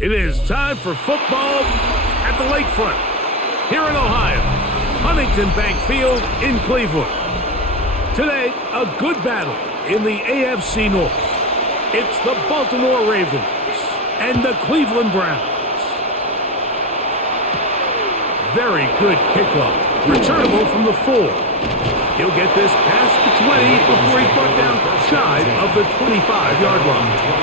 It is time for football at the lakefront here in Ohio, Huntington Bank Field in Cleveland. Today, a good battle in the AFC North. It's the Baltimore Ravens and the Cleveland Browns. Very good kickoff, returnable from the 4. He'll get this past the 20 before he's brought down shy of the 25-yard line.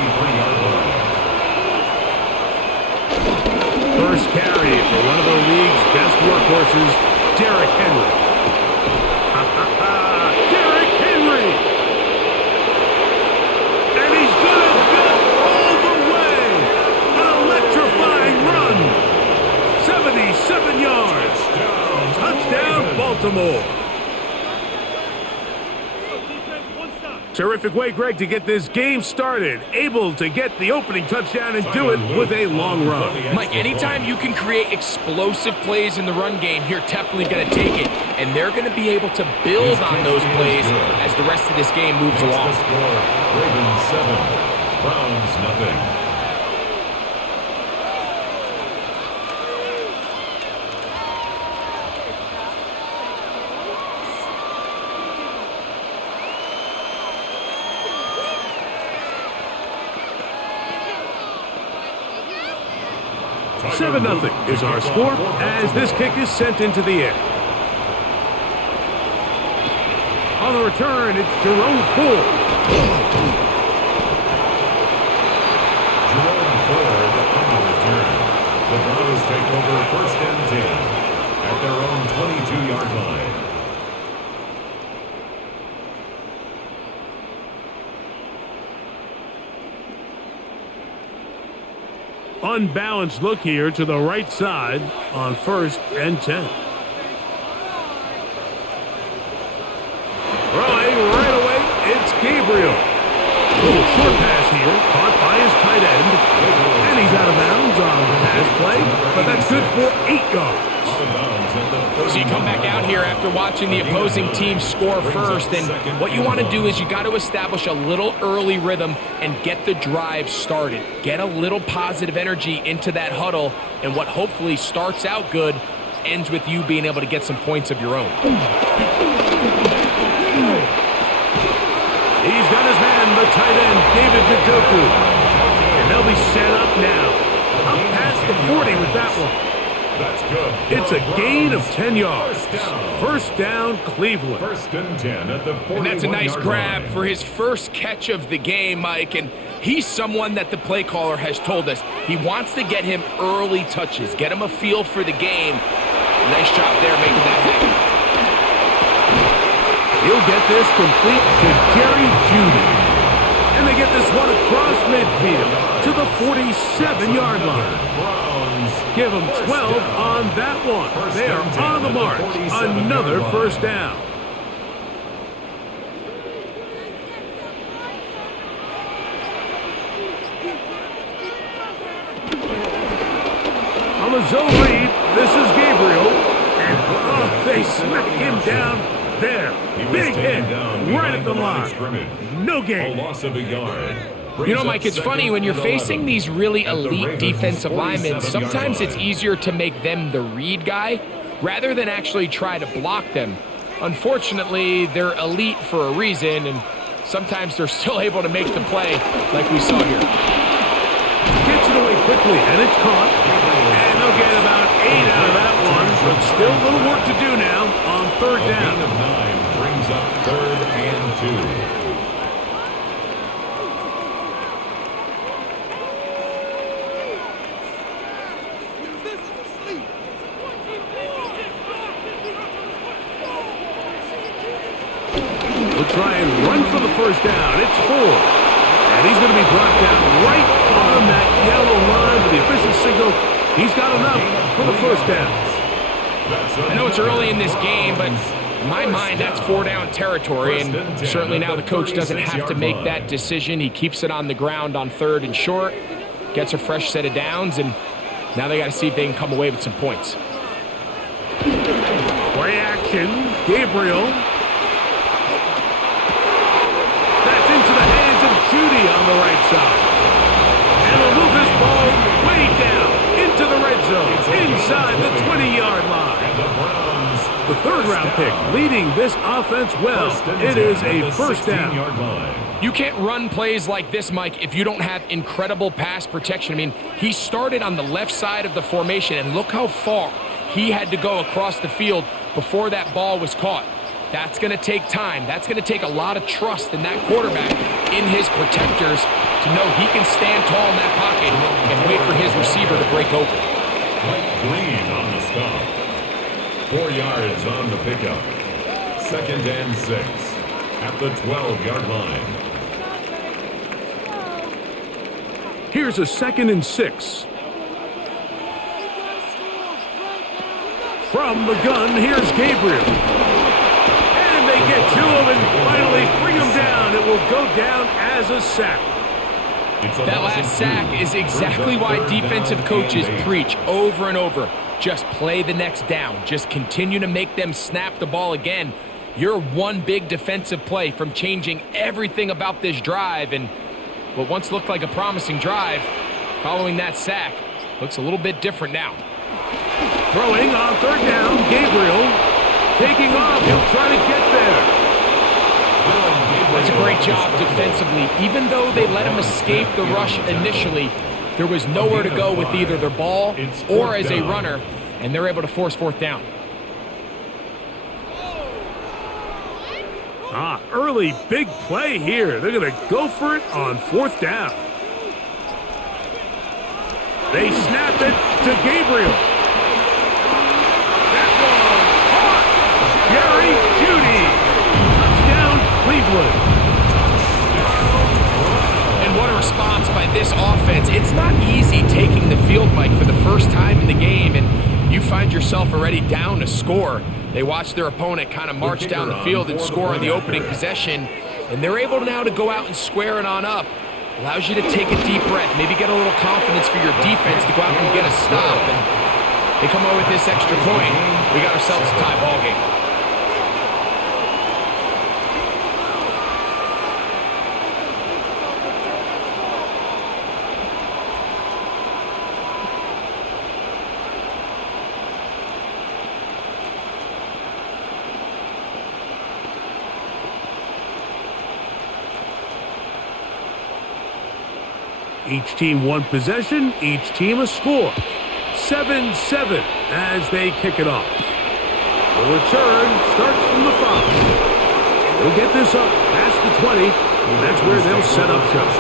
First carry for one of the league's best workhorses, Derrick Henry. Derrick Henry! And he's going to go all the way! An electrifying run! 77 yards! Touchdown, Baltimore! Terrific way, Greg, to get this game started. Able to get the opening touchdown and do it with a long run. Mike, anytime you can create explosive plays in the run game, you're definitely going to take it. And they're going to be able to build on those plays as the rest of this game moves along. Ravens 7, Browns nothing. Seven 0 is our score as this kick is sent into the air. On the return, it's Jerome Ford. Jerome Ford on the return. The Browns take over 1st and 10 at their own 22-yard line. Unbalanced look here to the right side on 1st and 10. Throwing right away, it's Gabriel. Little short pass here, caught by his tight end. And he's out of bounds on the pass play, but that's good for 8 yards. So you come back out here after watching the opposing team score first, and what you want to do is you got to establish a little early rhythm and get the drive started. Get a little positive energy into that huddle, and what hopefully starts out good ends with you being able to get some points of your own. He's got his man, the tight end, David Njoku. And they'll be set up now. Up past the 40 with that one. That's good. It's a gain of 10 yards. First down, Cleveland. 1st and 10 at the 41-yard line. And that's a nice grab for his first catch of the game, Mike. And he's someone that the play caller has told us he wants to get him early touches, get him a feel for the game. Nice job there making that happen. He'll get this complete to Jerry Jeudy. And they get this one across midfield to the 47-yard line. Give them 12 on that one. They are on the march. Another first down. On the zone read, this is Gabriel. And they smack him down there. Big hit right at the line. No gain. A loss of a yard. You know, Mike, it's funny when you're facing these really elite defensive linemen, sometimes it's easier to make them the read guy rather than actually try to block them. Unfortunately, they're elite for a reason, and sometimes they're still able to make the play like we saw here. Gets it away quickly, and it's caught. And they'll get about 8 out of that one, but still a little work to do now on 3rd down. A gain of 9 brings up 3rd and 2. Try and run for the first down. It's Ford. And he's going to be brought down right on that yellow line with the official signal. He's got enough for the first down. I know it's early in this game, but in my mind, that's 4-down territory. And certainly now the coach doesn't have to make that decision. He keeps it on the ground on 3rd and short, gets a fresh set of downs, and now they got to see if they can come away with some points. Play action. Gabriel. Jeudy on the right side. And he'll move this ball way The third-round pick leading this offense well. It is a first down. You can't run plays like this, Mike, if you don't have incredible pass protection. I mean, he started on the left side of the formation, and look how far he had to go across the field before that ball was caught. That's going to take time. That's going to take a lot of trust in that quarterback, in his protectors, to know he can stand tall in that pocket and wait for his receiver to break open. Mike Green on the stop. 4 yards on the pickup. 2nd and 6 at the 12-yard line. Here's a 2nd and 6. From the gun, here's Gabriel. And they get to him and finally bring him down. It will go down as a sack. That last sack is exactly why defensive coaches preach over and over. Just play the next down. Just continue to make them snap the ball again. You're one big defensive play from changing everything about this drive, and what once looked like a promising drive, following that sack, looks a little bit different now. Throwing on 3rd down, Gabriel taking off. He'll try to get there. That's a great job defensively. Even though they let him escape the rush initially, there was nowhere to go with either their ball or as a runner, and they're able to force 4th down. Early big play here. They're going to go for it on 4th down. They snap it to Gabriel. That one caught. Jerry Jeudy. Touchdown, Cleveland. And what a response by this offense. It's not easy taking the field, Mike, for the first time in the game, and you find yourself already down to score. They watch their opponent kind of march down the field and score on the opening possession, and they're able now to go out and square it on up. Allows you to take a deep breath, maybe get a little confidence for your defense to go out and get a stop. And they come away with this extra point. We got ourselves a tie ball game. Each team one possession, each team a score. 7-7 as they kick it off. The return starts from the 5. They'll get this up past the 20, and that's where they'll set up shop.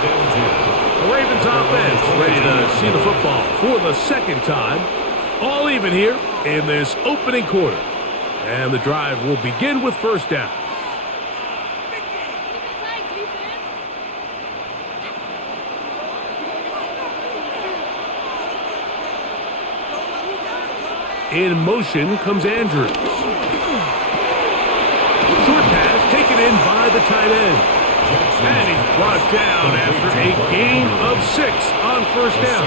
The Ravens offense ready to see the football for the 2nd time. All even here in this opening quarter. And the drive will begin with 1st down. In motion comes Andrews. Short pass taken in by the tight end. And he's brought down after a gain of 6 on 1st down.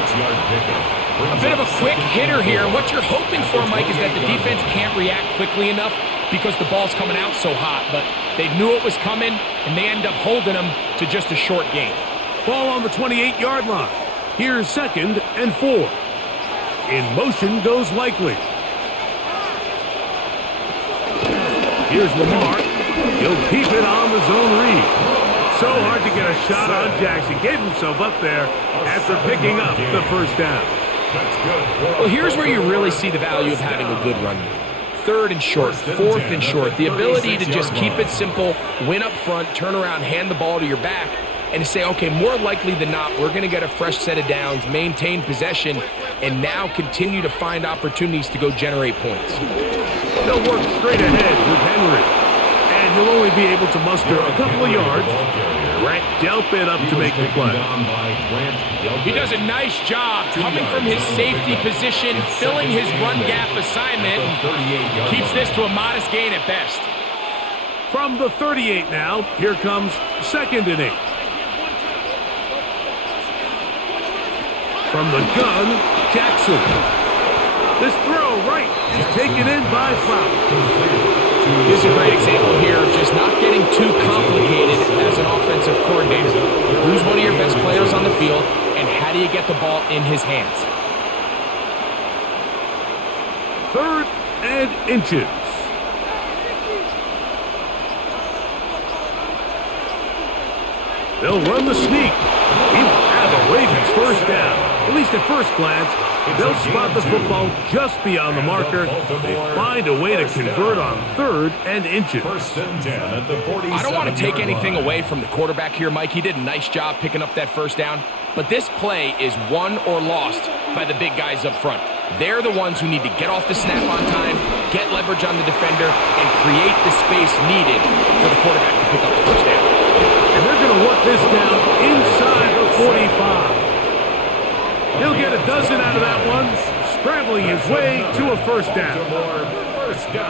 A bit of a quick hitter here. What you're hoping for, Mike, is that the defense can't react quickly enough because the ball's coming out so hot. But they knew it was coming, and they end up holding them to just a short gain. Ball on the 28-yard line. Here's 2nd and 4. In motion goes Likely. Here's Lamar. He'll keep it on the zone read. So hard to get a shot on Jackson. Gave himself up there after picking up the 1st down. Well, here's where you really see the value of having a good run game. 3rd and short, 4th and short. The ability to just keep it simple, win up front, turn around, hand the ball to your back, and to say, okay, more likely than not, we're going to get a fresh set of downs, maintain possession, and now continue to find opportunities to go generate points. They'll work straight ahead with Henry, and he'll only be able to muster a couple of yards. Grant Delpit up to make the play. He does a nice job coming from his safety position, filling his run gap assignment, and keeps this to a modest gain at best. From the 38 now, here comes 2nd and 8. From the gun, Jackson. This throw right is taken in by Fowler. This is a great example here of just not getting too complicated as an offensive coordinator. Who's one of your best players on the field, and how do you get the ball in his hands? 3rd and inches. They'll run the sneak. He will have a Ravens first down. At least at first glance, they'll spot the football just beyond the marker. They find a way to convert on 3rd and inches. First and 10 at the 47. I don't want to take anything away from the quarterback here, Mike. He did a nice job picking up that first down. But this play is won or lost by the big guys up front. They're the ones who need to get off the snap on time, get leverage on the defender, and create the space needed for the quarterback to pick up the first down. And they're going to work this down inside the 45. He'll get a dozen out of that one, scrambling his way to a first down.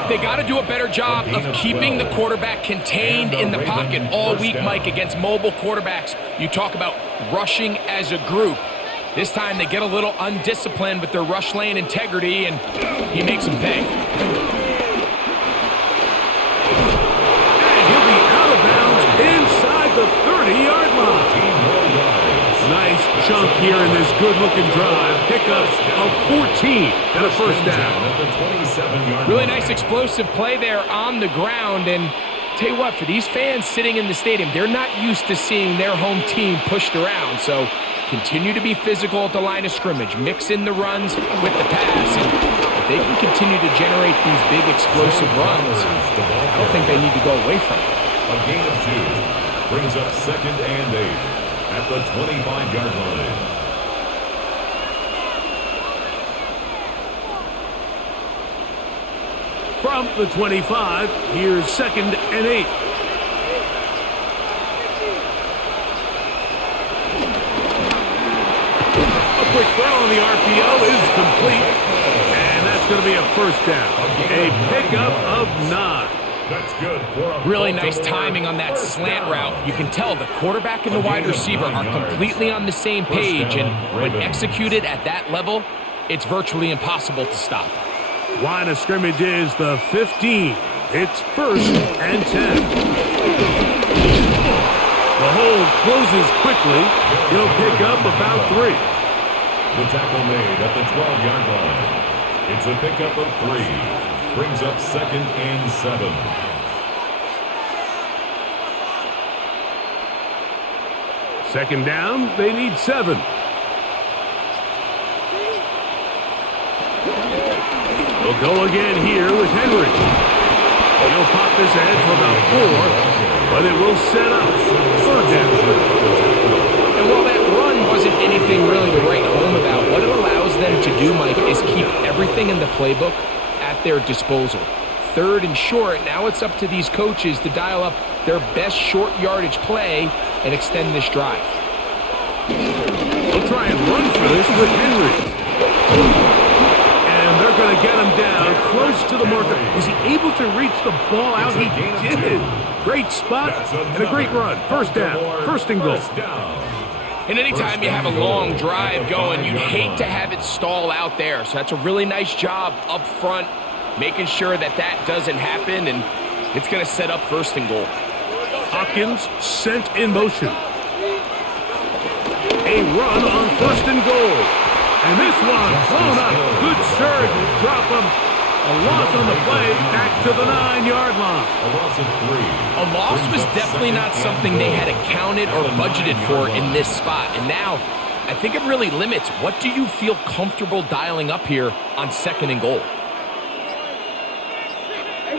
They got to do a better job of keeping the quarterback contained in the pocket all week, Mike, against mobile quarterbacks. You talk about rushing as a group. This time they get a little undisciplined with their rush lane integrity, and he makes them pay. And he'll be out of bounds inside the 30-yard line. Nice chunk here in this good-looking drive. Pickups of 14 and a first down. Really nice explosive play there on the ground. And tell you what, for these fans sitting in the stadium, they're not used to seeing their home team pushed around. So continue to be physical at the line of scrimmage. Mix in the runs with the pass. And if they can continue to generate these big explosive runs, I don't think they need to go away from it. A gain of 2 brings up 2nd and 8 at the 25-yard line. From the 25, here's 2nd and 8. A quick throw on the RPO is complete, and that's going to be a first down. A pickup of 9. That's good for a Really nice timing on that slant route. You can tell the quarterback and the wide receiver are completely on the same page, and when executed at that level, it's virtually impossible to stop. Line of scrimmage is the 15. It's 1st and 10. The hold closes quickly. He'll pick up about 3. The tackle made at the 12-yard line. It's a pickup of 3. Brings up 2nd and 7. Second down, they need 7. They'll go again here with Henry. He'll pop this ahead for about 4, but it will set up 3rd down. And while that run wasn't anything really to write home about, what it allows them to do, Mike, is keep everything in the playbook at their disposal. 3rd and short, now it's up to these coaches to dial up their best short yardage play and extend this drive. They'll try and run for this with Henry. And they're going to get him down close to the marker. Is he able to reach the ball out? He did. Great spot and a great run. First down. 1st and goal. And anytime you have a long drive going, you'd hate to have it stall out there. So that's a really nice job up front, making sure that that doesn't happen, and it's going to set up 1st and goal. Hopkins sent in motion. A run on 1st and goal. And this one blown up. Good surge. Drop him. A loss on the play. Back to the 9-yard line. A loss of 3. A loss was definitely not something they had accounted or budgeted for in this spot. And now, I think it really limits what do you feel comfortable dialing up here on 2nd and goal.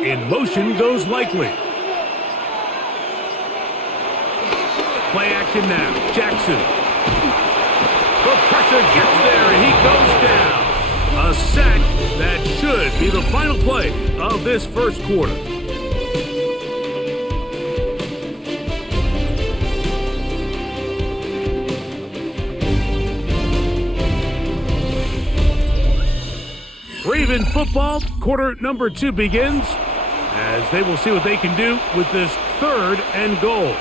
In motion goes Likely. Play action now. Jackson. The pressure gets there, and he goes down. A sack that should be the final play of this first quarter. Raven football, quarter number 2 begins, as they will see what they can do with this 3rd and goal.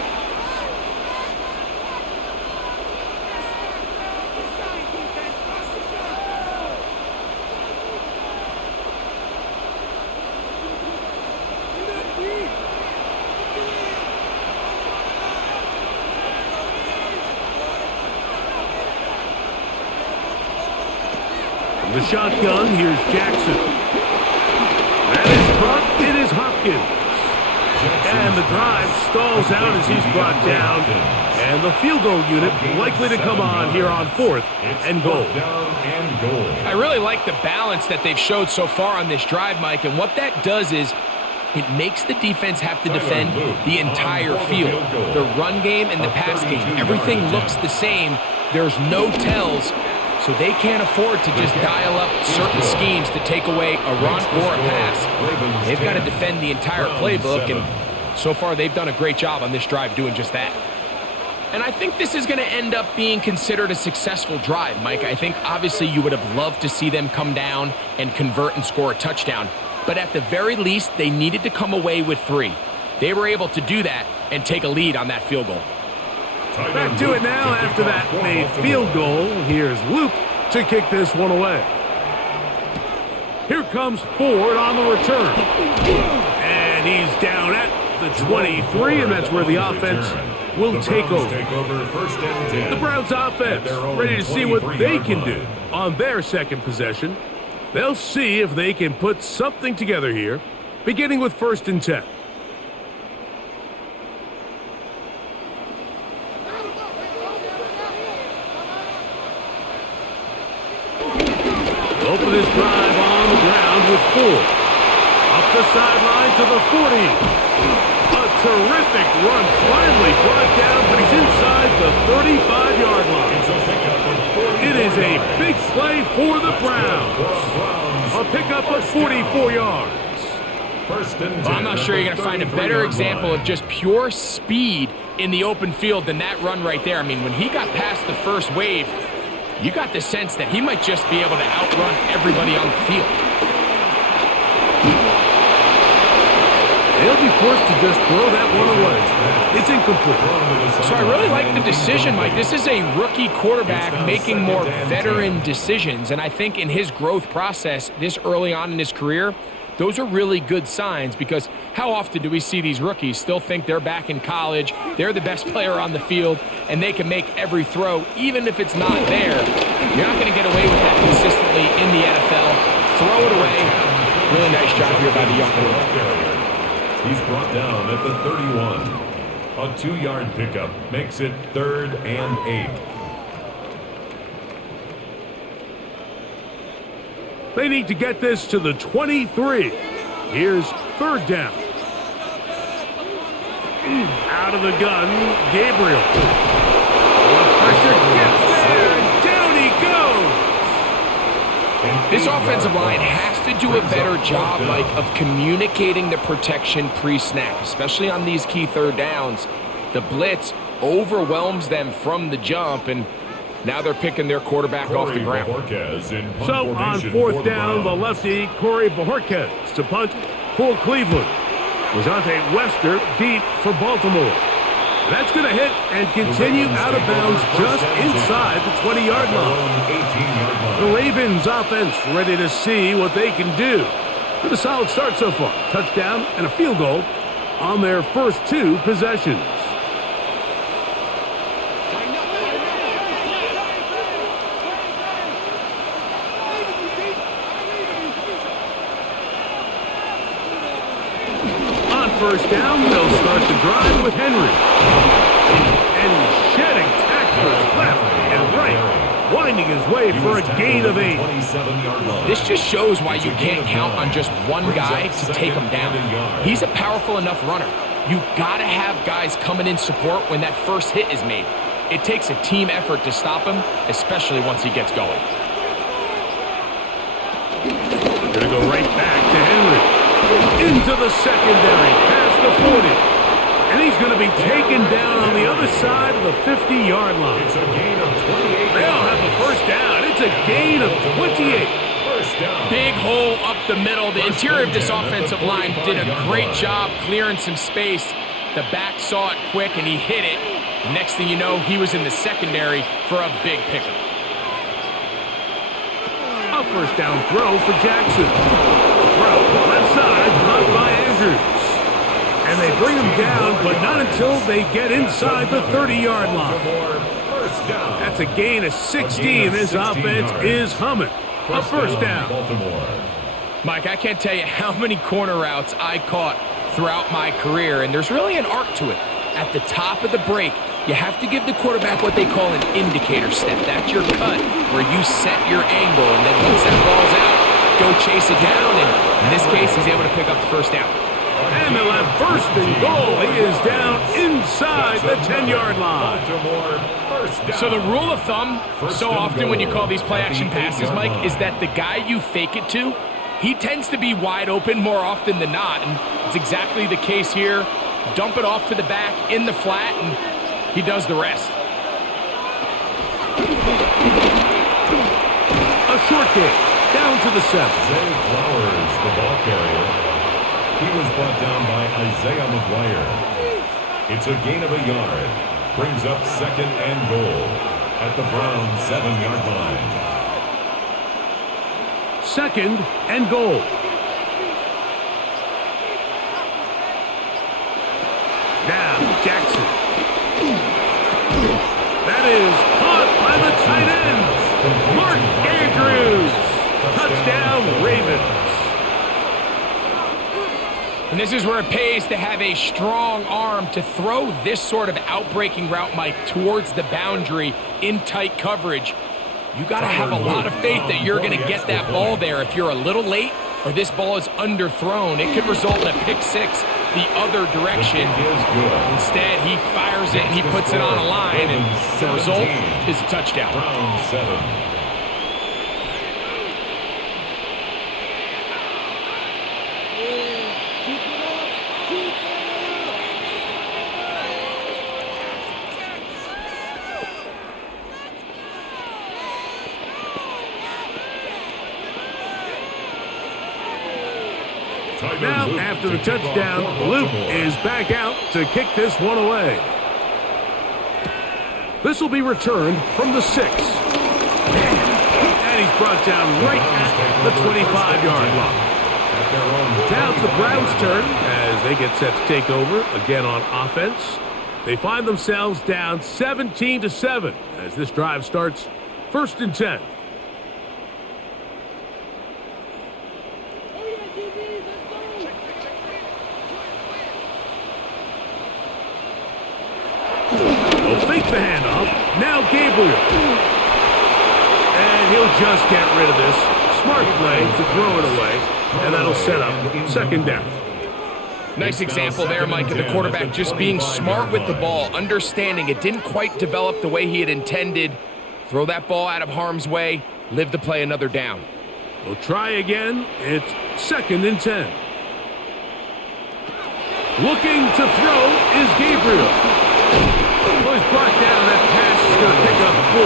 The shotgun, here's Jackson. That is caught, it is Hopkins. And the drive stalls out as he's brought down. And the field goal unit likely to come on here on 4th and goal. I really like the balance that they've showed so far on this drive, Mike, and what that does is it makes the defense have to defend the entire field. The run game and the pass game, everything looks the same. There's no tells, so they can't afford to just dial up certain schemes to take away a run or a pass. They've got to defend the entire playbook, and so far they've done a great job on this drive doing just that. And I think this is going to end up being considered a successful drive, Mike. I think obviously you would have loved to see them come down and convert and score a touchdown. But at the very least, they needed to come away with 3. They were able to do that and take a lead on that field goal. Back to it now after that made field goal. Here's Luke to kick this one away. Here comes Ford on the return. And he's down at the 23, and that's where the offense will take over. The Browns offense ready to see what they can do on their second possession. They'll see if they can put something together here, beginning with 1st and 10. Open this drive on the ground with 4. Up the sideline to the 40. A terrific run, finally brought down, but he's inside the 35-yard line. It is a big play for the Browns. A pickup of 44 yards. Well, I'm not sure you're going to find a better example of just pure speed in the open field than that run right there. I mean, when he got past the first wave, you got the sense that he might just be able to outrun everybody on the field. They'll be forced to just throw that one away. It's incomplete. So I really like the decision, Mike. This is a rookie quarterback making more veteran decisions, and I think in his growth process this early on in his career, those are really good signs, because how often do we see these rookies still think they're back in college, they're the best player on the field, and they can make every throw, even if it's not there. You're not going to get away with that consistently in the NFL. Throw it away. Really nice job here by the young quarterback. He's brought down at the 31. A 2-yard pickup makes it 3rd and 8. They need to get this to the 23. Here's 3rd down. Out of the gun, Gabriel. Pressure gets there, and down he goes. This offensive line has to do a better job, Mike, of communicating the protection pre-snap, especially on these key 3rd downs. The blitz overwhelms them from the jump, and now they're picking their quarterback off the ground. So on 4th down, the lefty, Corey Bojorquez to punt for Cleveland. Lejante Wester deep for Baltimore. That's going to hit and continue out of bounds just inside the 20-yard line. The Ravens offense ready to see what they can do. With a solid start so far. Touchdown and a field goal on their first 2 possessions. First down, they'll start the drive with Henry. And he's shedding tacklers left and right, winding his way for a gain of 8. This just shows why you can't count on just one guy to take him down. He's a powerful enough runner. You've got to have guys coming in support when that first hit is made. It takes a team effort to stop him, especially once he gets going. Gonna go right back to Henry. Into the secondary, past the 40. And he's going to be taken down on the other side of the 50-yard line. It's a gain of 28. They'll have a first down. It's a gain of 28. First down. Big hole up the middle. The interior of this offensive line did a great job clearing some space. The back saw it quick, and he hit it. Next thing you know, he was in the secondary for a big pickup. A first down throw for Jackson. Throw left side, caught by Andrews. And they bring him down, but not until they get inside the 30-yard line. That's a gain of 16. This offense is humming. A first down. Mike, I can't tell you how many corner routes I caught throughout my career, and there's really an arc to it. At the top of the break, you have to give the quarterback what they call an indicator step. That's your cut where you set your angle, and then once that ball's out, go chase it down, and in this case, he's able to pick up the first down. And they'll have first and goal. He is down inside the 10-yard line. So the rule of thumb, so often when you call these play-action passes, Mike, is that the guy you fake it to, he tends to be wide open more often than not, and it's exactly the case here. Dump it off to the back in the flat, and he does the rest. A short game, down to the 7. Zay Flowers, the ball carrier. He was brought down by Isaiah McGuire. It's a gain of a yard. Brings up second and goal at the Browns' 7-yard line. Second and goal. Now Jackson. That is caught by the tight end, Mark Andrews. Touchdown, Ravens. And this is where it pays to have a strong arm to throw this sort of outbreaking route, Mike, towards the boundary in tight coverage. You got to have a lot of faith that you're going to get that ball there. If you're a little late or this ball is underthrown, it could result in a pick six the other direction. Instead, he fires it and he puts it on a line, and the result is a touchdown. Round 7. Now, after the touchdown, Luke is back out to kick this one away. This will be returned from the 6. And he's brought down right at the 25-yard line. Now it's the Browns' turn as they get set to take over again on offense. They find themselves down 17-7 as this drive starts 1st and 10. They'll fake the handoff. Now Gabriel. And he'll just get rid of this. Smart play to throw it away. And that'll set up 2nd down. Nice example there, Mike, of the quarterback just being smart with the ball, understanding it didn't quite develop the way he had intended. Throw that ball out of harm's way, live to play another down. We'll try again. It's 2nd and 10. Looking to throw is Gabriel. Well, he's brought down. That pass is going to pick up 4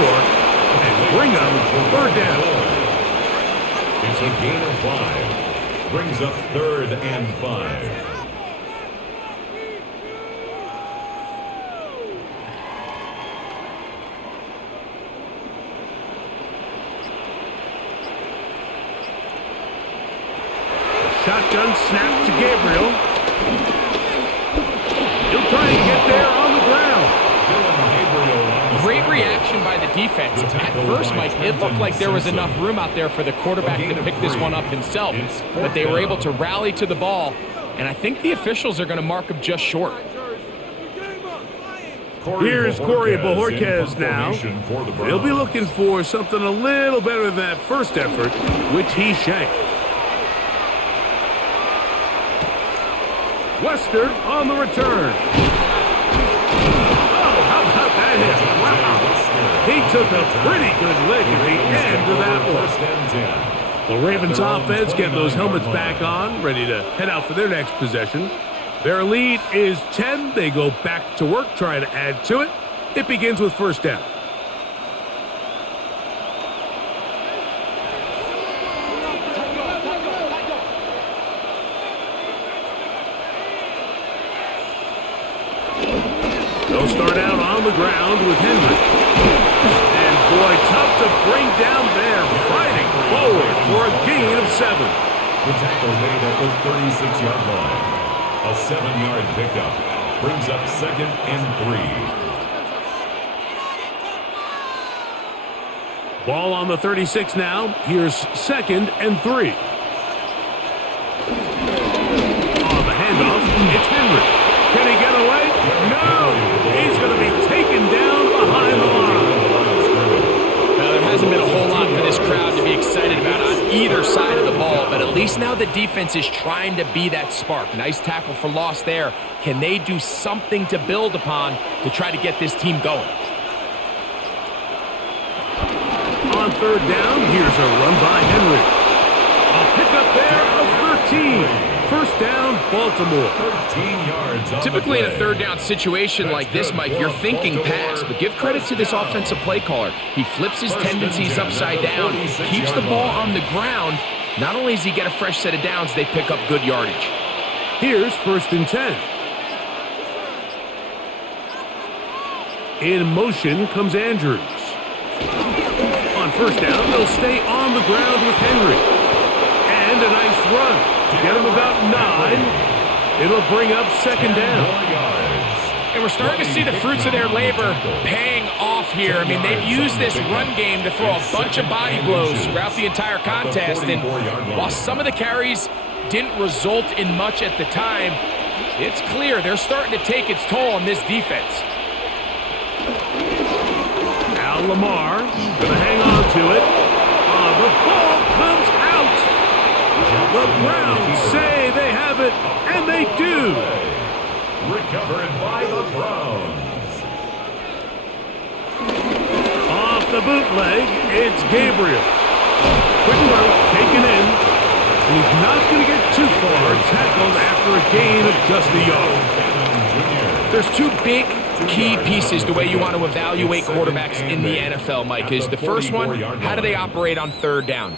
and bring up 3rd down. It's a gain of 5. Brings up 3rd and 5. Shotgun snap to Gabriel. He'll try and get there on the ground. Great reaction by the defense. At first, Mike, it looked like there was enough room out there for the quarterback to pick this one up himself, but they were able to rally to the ball, and I think the officials are going to mark him just short. Here's Corey Bojorquez now. He'll be looking for something a little better than that first effort, which he shanked. Wester on the return. Oh, how about that hit? Wow. He took a pretty good lick at the end of that one. The Ravens offense getting those helmets back on, ready to head out for their next possession. Their lead is 10. They go back to work, trying to add to it. It begins with 1st down. They'll start out on the ground with Henry. And boy, tough to bring down there, fighting forward for a gain of 7. The tackle made at the 36-yard line. A 7-yard pickup. Brings up 2nd and 3. Ball on the 36 now. Here's 2nd and 3. On the handoff, it's Henry. Can he get away? No! He's going to be taken either side of the ball, but at least now the defense is trying to be that spark. Nice tackle for loss there. Can they do something to build upon to try to get this team going? On third down, here's a run by Henry. A pickup there of 13. First down, Baltimore. 13 yards. Typically in a third down situation like this, Mike, you're thinking pass, but give credit to this offensive play caller. He flips his tendencies upside down, keeps the ball on the ground. Not only does he get a fresh set of downs, they pick up good yardage. Here's 1st and 10. In motion comes Andrews. On first down, they'll stay on the ground with Henry. And a nice run. Get him about 9. It'll bring up 2nd down. And we're starting to see the fruits of their labor paying off here. I mean, they've used this run game to throw a bunch of body blows throughout the entire contest. And while some of the carries didn't result in much at the time, it's clear they're starting to take its toll on this defense. Now Lamar gonna hang on to it. The ball comes out. The Browns say they have it, and they do. Recovered by the Browns. Off the bootleg, it's Gabriel. Quick throw, taken in. And he's not going to get too far, tackled after a gain of just a yard. There's two big key pieces the way you want to evaluate quarterbacks in the NFL, Mike, is the first one, how do they operate on third down?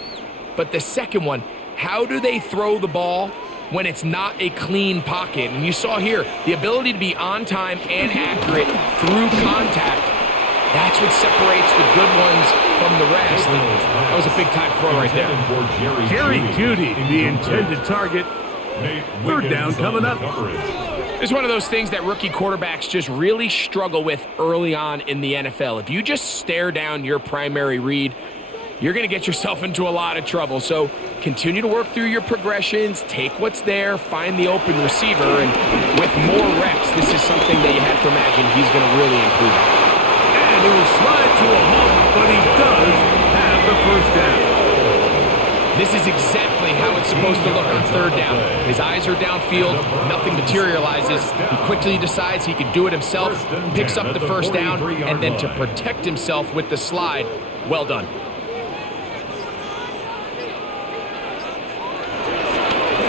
But the second one, how do they throw the ball when it's not a clean pocket? And you saw here, the ability to be on time and accurate through contact, that's what separates the good ones from the rest. And that was a big-time throw right there. Jerry Jeudy, the intended target. Third down coming up. It's one of those things that rookie quarterbacks just really struggle with early on in the NFL. If you just stare down your primary read, you're going to get yourself into a lot of trouble. So continue to work through your progressions, take what's there, find the open receiver, and with more reps, this is something that you have to imagine he's going to really improve. And he will slide to a halt, but he does have the first down. This is exactly how it's supposed to look on third down. His eyes are downfield, nothing materializes. He quickly decides he can do it himself, picks up the first down, and then to protect himself with the slide, well done.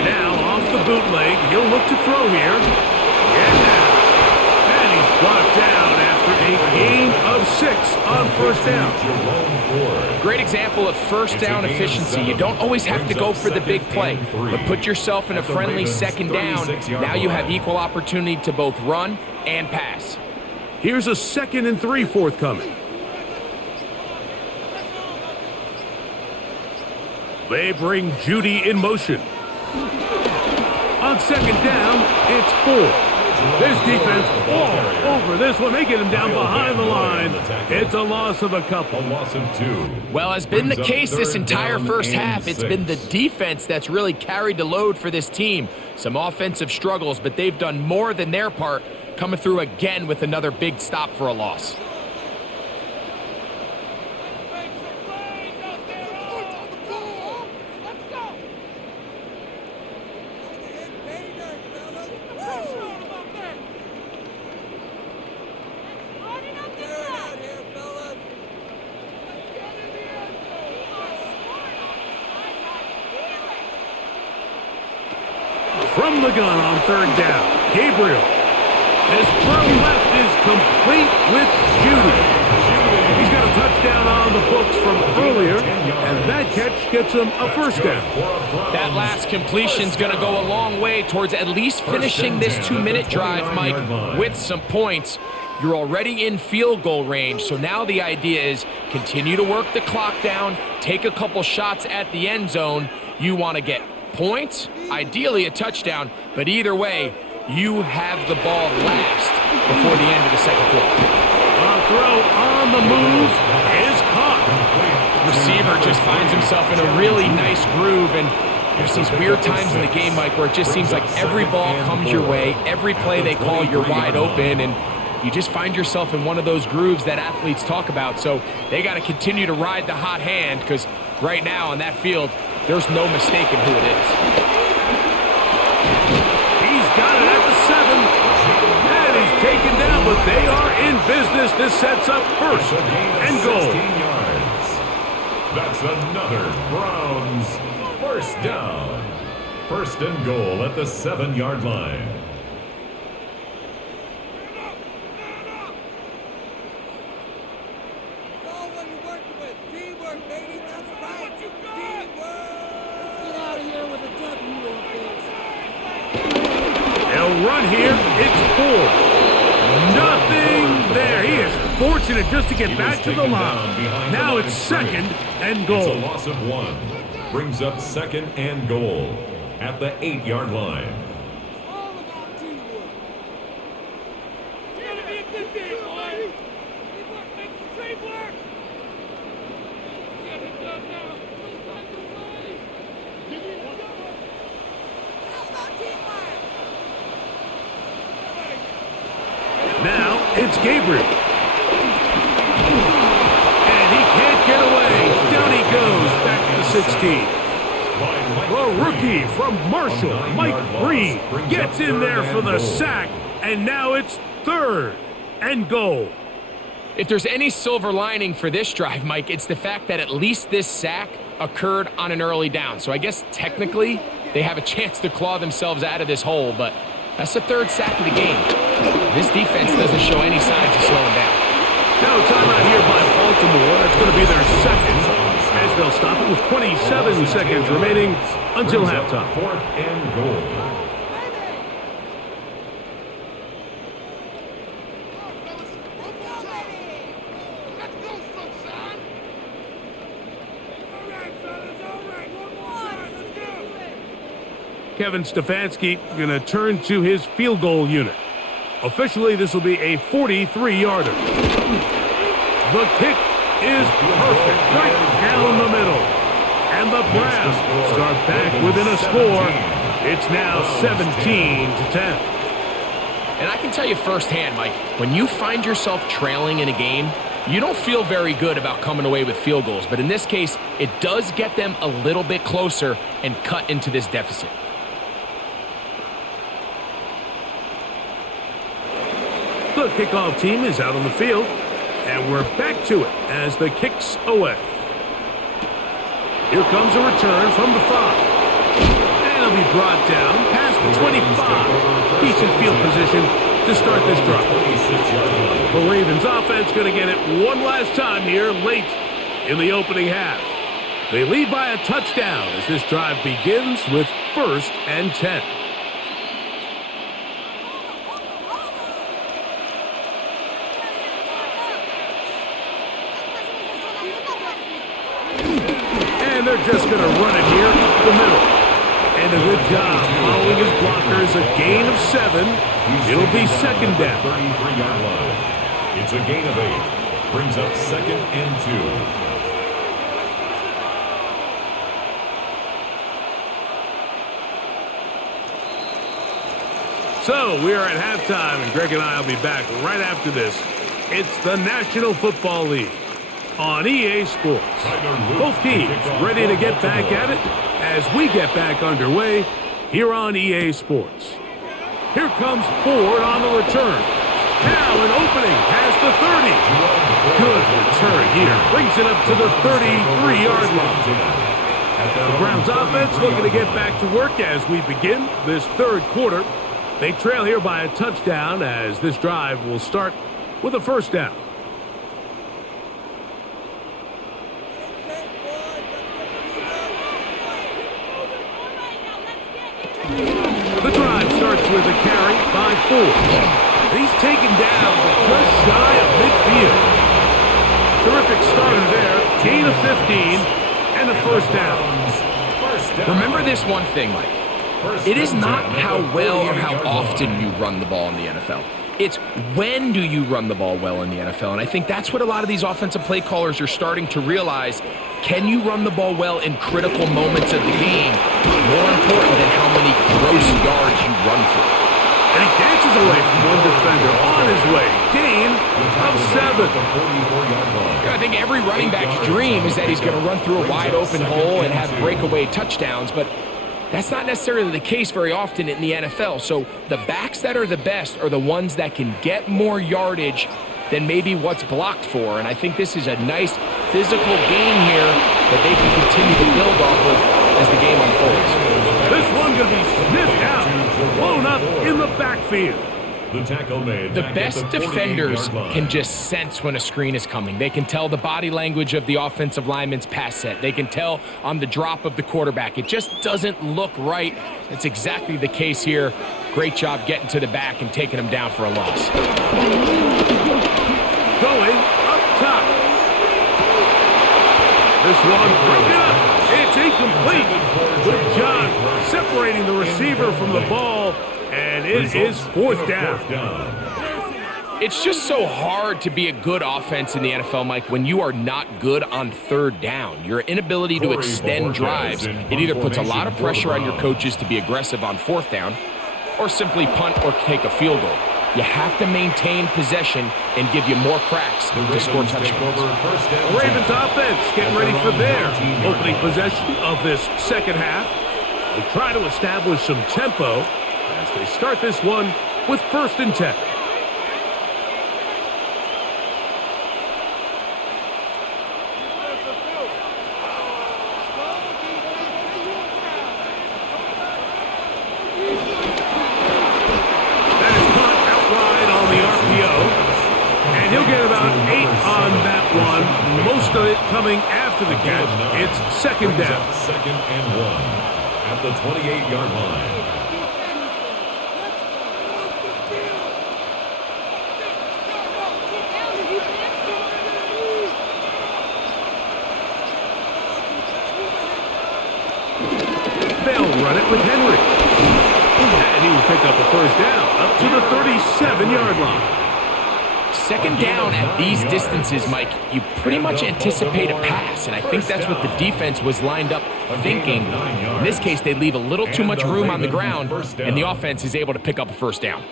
Now off the bootleg, he'll look to throw here. And now. And he's brought down after a gain of 6 on first down. Great example of first down efficiency. You don't always have to go for the big play, but put yourself in a friendly second down. Now you have equal opportunity to both run and pass. Here's a 2nd and 3 forthcoming. They bring Jeudy in motion. On second down, it's 4. This defense all over this one. They get him down behind the line. It's a loss of a couple. A loss of 2. Well, as been the case this entire first half, it's been the defense that's really carried the load for this team. Some offensive struggles, but they've done more than their part, coming through again with another big stop for a loss. From the gun on third down, Gabriel. His throw left is complete with Jeudy. He's got a touchdown on the books from earlier, and that catch gets him a first down. That last completion's going to go a long way towards at least finishing this 2-minute drive, Mike, with some points. You're already in field goal range, so now the idea is continue to work the clock down, take a couple shots at the end zone. You want to get points, ideally a touchdown, but either way, you have the ball last before the end of the second quarter. A throw on the move is caught. Receiver just finds himself in a really nice groove, and there's these weird times in the game, Mike, where it just seems like every ball comes your way, every play they call, you're wide open, and you just find yourself in one of those grooves that athletes talk about. So they got to continue to ride the hot hand, because right now on that field, there's no mistaking who it is. He's got it at the 7. And he's taken down, but they are in business. This sets up first and goal. 16 yards. That's another Browns first down. First and goal at the 7-yard line. They'll run here. It's 4. Nothing there. He is fortunate just to get back to the line. Now it's second and It's goal. a loss of 1. Brings up second and goal at the 8-yard line. Now it's Gabriel. And he can't get away. Down he goes back to the 16. The rookie from Marshall, Mike Green, gets in there for the sack. And now it's third and goal. If there's any silver lining for this drive, Mike, it's the fact that at least this sack occurred on an early down. So I guess technically they have a chance to claw themselves out of this hole, but that's the third sack of the game. This defense doesn't show any signs of slowing down. Now timeout here by Baltimore. It's going to be their second, as they'll stop it with 27 seconds remaining until halftime. Fourth and goal. Kevin Stefanski going to turn to his field goal unit. Officially, this will be a 43-yarder. The kick is perfect, right down the middle. And the Browns start back within a score. It's now 17-10. And I can tell you firsthand, Mike, when you find yourself trailing in a game, you don't feel very good about coming away with field goals. But in this case, it does get them a little bit closer and cut into this deficit. The kickoff team is out on the field, and we're back to it as the kick's away. Here comes a return from the 5. And it'll be brought down past the 25. Decent field position to start this drive. The Ravens offense going to get it one last time here late in the opening half. They lead by a touchdown as this drive begins with 1st and 10. And they're just going to run it here up the middle. And a good job following his blockers. A gain of 7. It'll be second down. 33-yard line. It's a gain of 8. Brings up second and 2. So we are at halftime, and Greg and I will be back right after this. It's the National Football League on EA Sports. Both teams ready to get back at it as we get back underway here on EA Sports. Here comes Ford on the return. Now an opening past the 30. Good return here. Brings it up to the 33-yard line. The Browns offense looking to get back to work as we begin this third quarter. They trail here by a touchdown as this drive will start with a first down. The drive starts with a carry by Ford. He's taken down just shy of midfield. Terrific starter there. Gain of 15 and a first down. Remember this one thing, Mike. It is not how well or how often you run the ball in the NFL. It's when do you run the ball well in the NFL. And I think that's what a lot of these offensive play callers are starting to realize. Can you run the ball well in critical moments of the game? More important than how many gross yards you run for. And he dances away from one defender on his way. Gain of 7. I think every running back's dream is that he's going to run through a wide open hole and have breakaway touchdowns, but that's not necessarily the case very often in the NFL. So the backs that are the best are the ones that can get more yardage than maybe what's blocked for. And I think this is a nice physical gain here that they can continue to build off of as the game unfolds. This one going to be sniffed out, blown up in the backfield. The tackle made. The best defenders can just sense when a screen is coming. They can tell the body language of the offensive lineman's pass set. They can tell on the drop of the quarterback. It just doesn't look right. It's exactly the case here. Great job getting to the back and taking him down for a loss. Going up top. This one broken up. It's incomplete. Good job separating the receiver from the ball. And it is fourth down. It's just so hard to be a good offense in the NFL, Mike, when you are not good on third down. Your inability to extend drives, it either puts a lot of pressure on your coaches to be aggressive on fourth down or simply punt or take a field goal. You have to maintain possession and give you more cracks to score touchdowns. The Ravens offense getting ready for their opening possession of this second half. They try to establish some tempo as they start this one with 1st and 10. That is caught outright on the RPO, and he'll get about 8 on that one. Most of it coming after the catch. It's 2nd down. 2nd and 1 at the 28-yard line. They'll run it with Henry. And he will pick up a 1st down up to the 37-yard line. 2nd down at these distances, Mike, you pretty much anticipate a pass, and I think that's what the defense was lined up thinking. In this case, they leave a little too much room on the ground, and the offense is able to pick up a 1st down.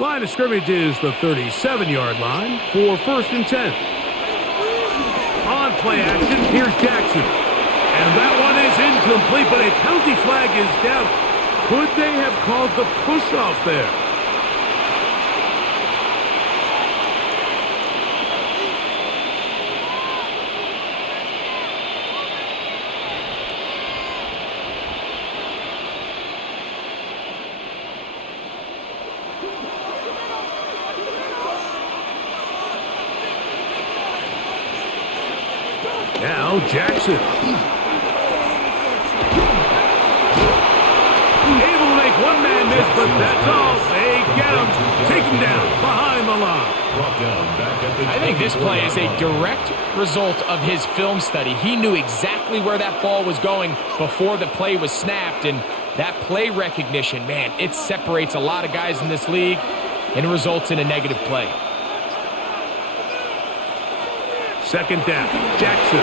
Line of scrimmage is the 37-yard line for 1st and 10. On play action, here's Jackson. And that one is incomplete, but a penalty flag is down. Could they have called the push-off there? Now Jackson. Able to make one man miss, but that's all. They get him. Take him down behind the line. I think this play is a direct result of his film study. He knew exactly where that ball was going before the play was snapped, and that play recognition, man, it separates a lot of guys in this league and results in a negative play. 2nd down, Jackson.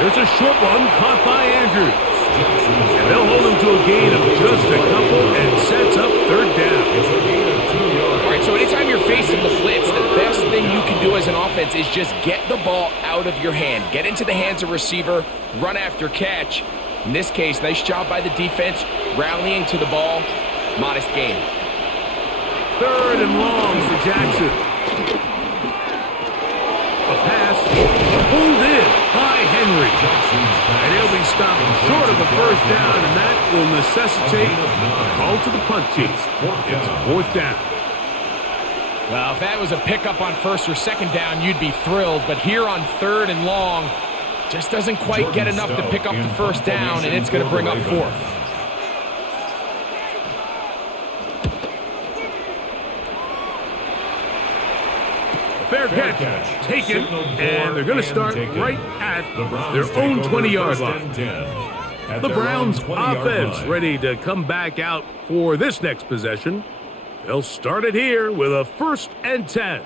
There's a short one caught by Andrews. And they'll hold him to a gain of just a couple and sets up 3rd down. It's a gain of 2 yards. All right, so anytime you're facing the blitz, the best thing you can do as an offense is just get the ball out of your hand. Get into the hands of receiver, run after catch. In this case, nice job by the defense, rallying to the ball. Modest gain. 3rd and long for Jackson. A pass pulled in by Henry. And he'll be stopped short of the 1st down, and that will necessitate a call to the punt team. It's 4th down. Well, if that was a pickup on 1st or 2nd down, you'd be thrilled. But here on 3rd and long, just doesn't quite get enough to pick up the 1st down, and it's going to bring up 4th. Fair catch taken, and they're going to start right at their own 20-yard line. The Browns offense ready to come back out for this next possession. They'll start it here with a 1st and 10.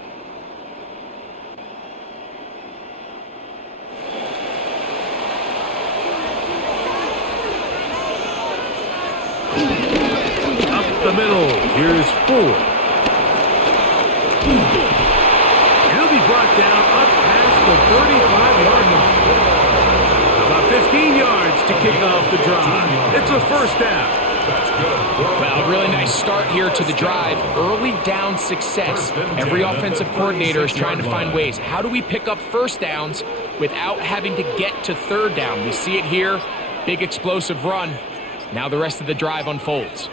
Up the middle, Here's Ford. He'll be brought down up past the 35-yard line. About 15 yards to kick off the drive. It's a first down. Well, really nice start here to the drive. Early down success. Every offensive coordinator is trying to find ways. How do we pick up first downs without having to get to third down? We see it here. Big explosive run. Now the rest of the drive unfolds.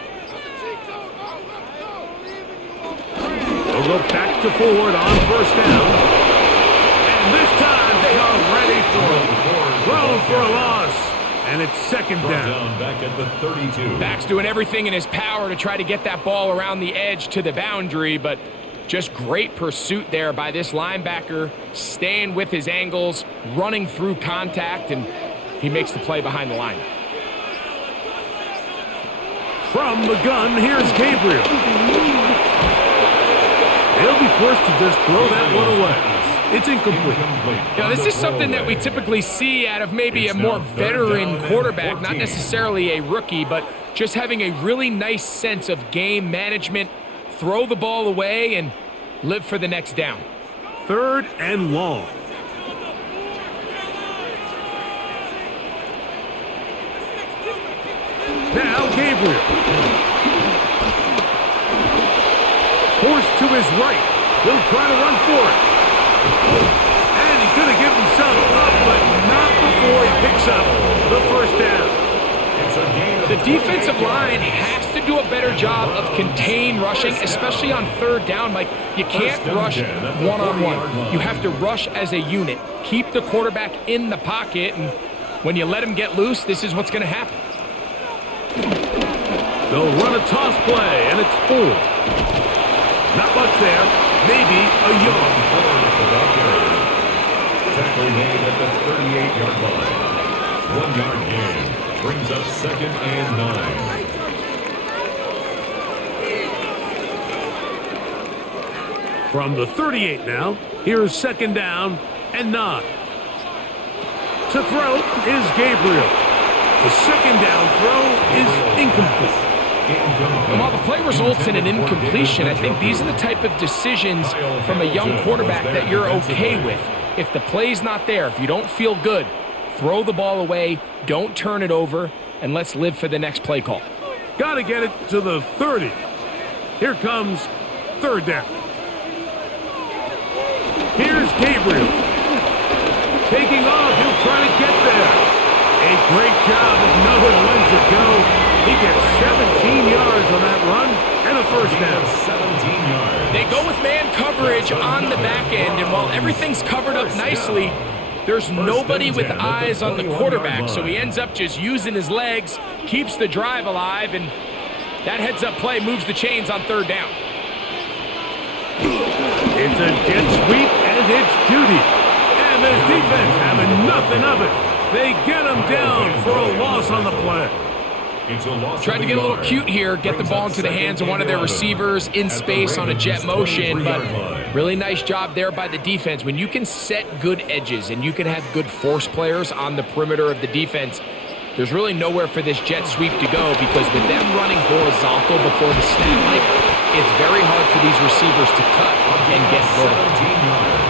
They'll go back to Ford on first down. And this time they are ready for it. Thrown for a loss. And it's second down. Back at the 32. Back's doing everything in his power to try to get that ball around the edge to the boundary, but just great pursuit there by this linebacker, staying with his angles, running through contact, and he makes the play behind the line. From the gun, here's Gabriel. He'll be forced to just throw that one away. It's incomplete. Now, this is something that we typically see out of maybe a more veteran quarterback, not necessarily a rookie, but just having a really nice sense of game management, throw the ball away, and live for the next down. Third and long. Now Gabriel. Forced to his right. He'll try to run for it. And he's going to give himself up, but not before he picks up the first down. The defensive line has to do a better job of contain rushing, especially on third down. Like, you can't rush one-on-one. You have to rush as a unit. Keep the quarterback in the pocket, and when you let him get loose, this is what's going to happen. They'll run a toss play, and it's Ford. Not much there. Maybe a yard. Tackle made at the 38-yard line. 1 yard gain. Brings up second and 9. From the 38 now, here's second down and 9. To throw is Gabriel. The second down throw is incomplete. And while the play results in an incompletion, I think these are the type of decisions from a young quarterback that you're okay with. If the play's not there, if you don't feel good, throw the ball away, don't turn it over, and let's live for the next play call. Got to get it to the 30. Here comes third down. Here's Gabriel. Taking off, he'll try to get there. A great job of knowing when to go. He gets 17 yards on that run and a first down. 17 yards. They go with man coverage on the back end, and while everything's covered up nicely, there's nobody with eyes on the quarterback, so he ends up just using his legs, keeps the drive alive, and that heads-up play moves the chains on third down. It's a jet sweep, and it's Judy. And the defense having nothing of it. They get him down for a loss on the play. Tried to get a little cute here, get the ball into the hands of one of their receivers in space on a jet motion, but really nice job there by the defense. When you can set good edges and you can have good force players on the perimeter of the defense, there's really nowhere for this jet sweep to go, because with them running horizontal before the snap, it's very hard for these receivers to cut and get vertical.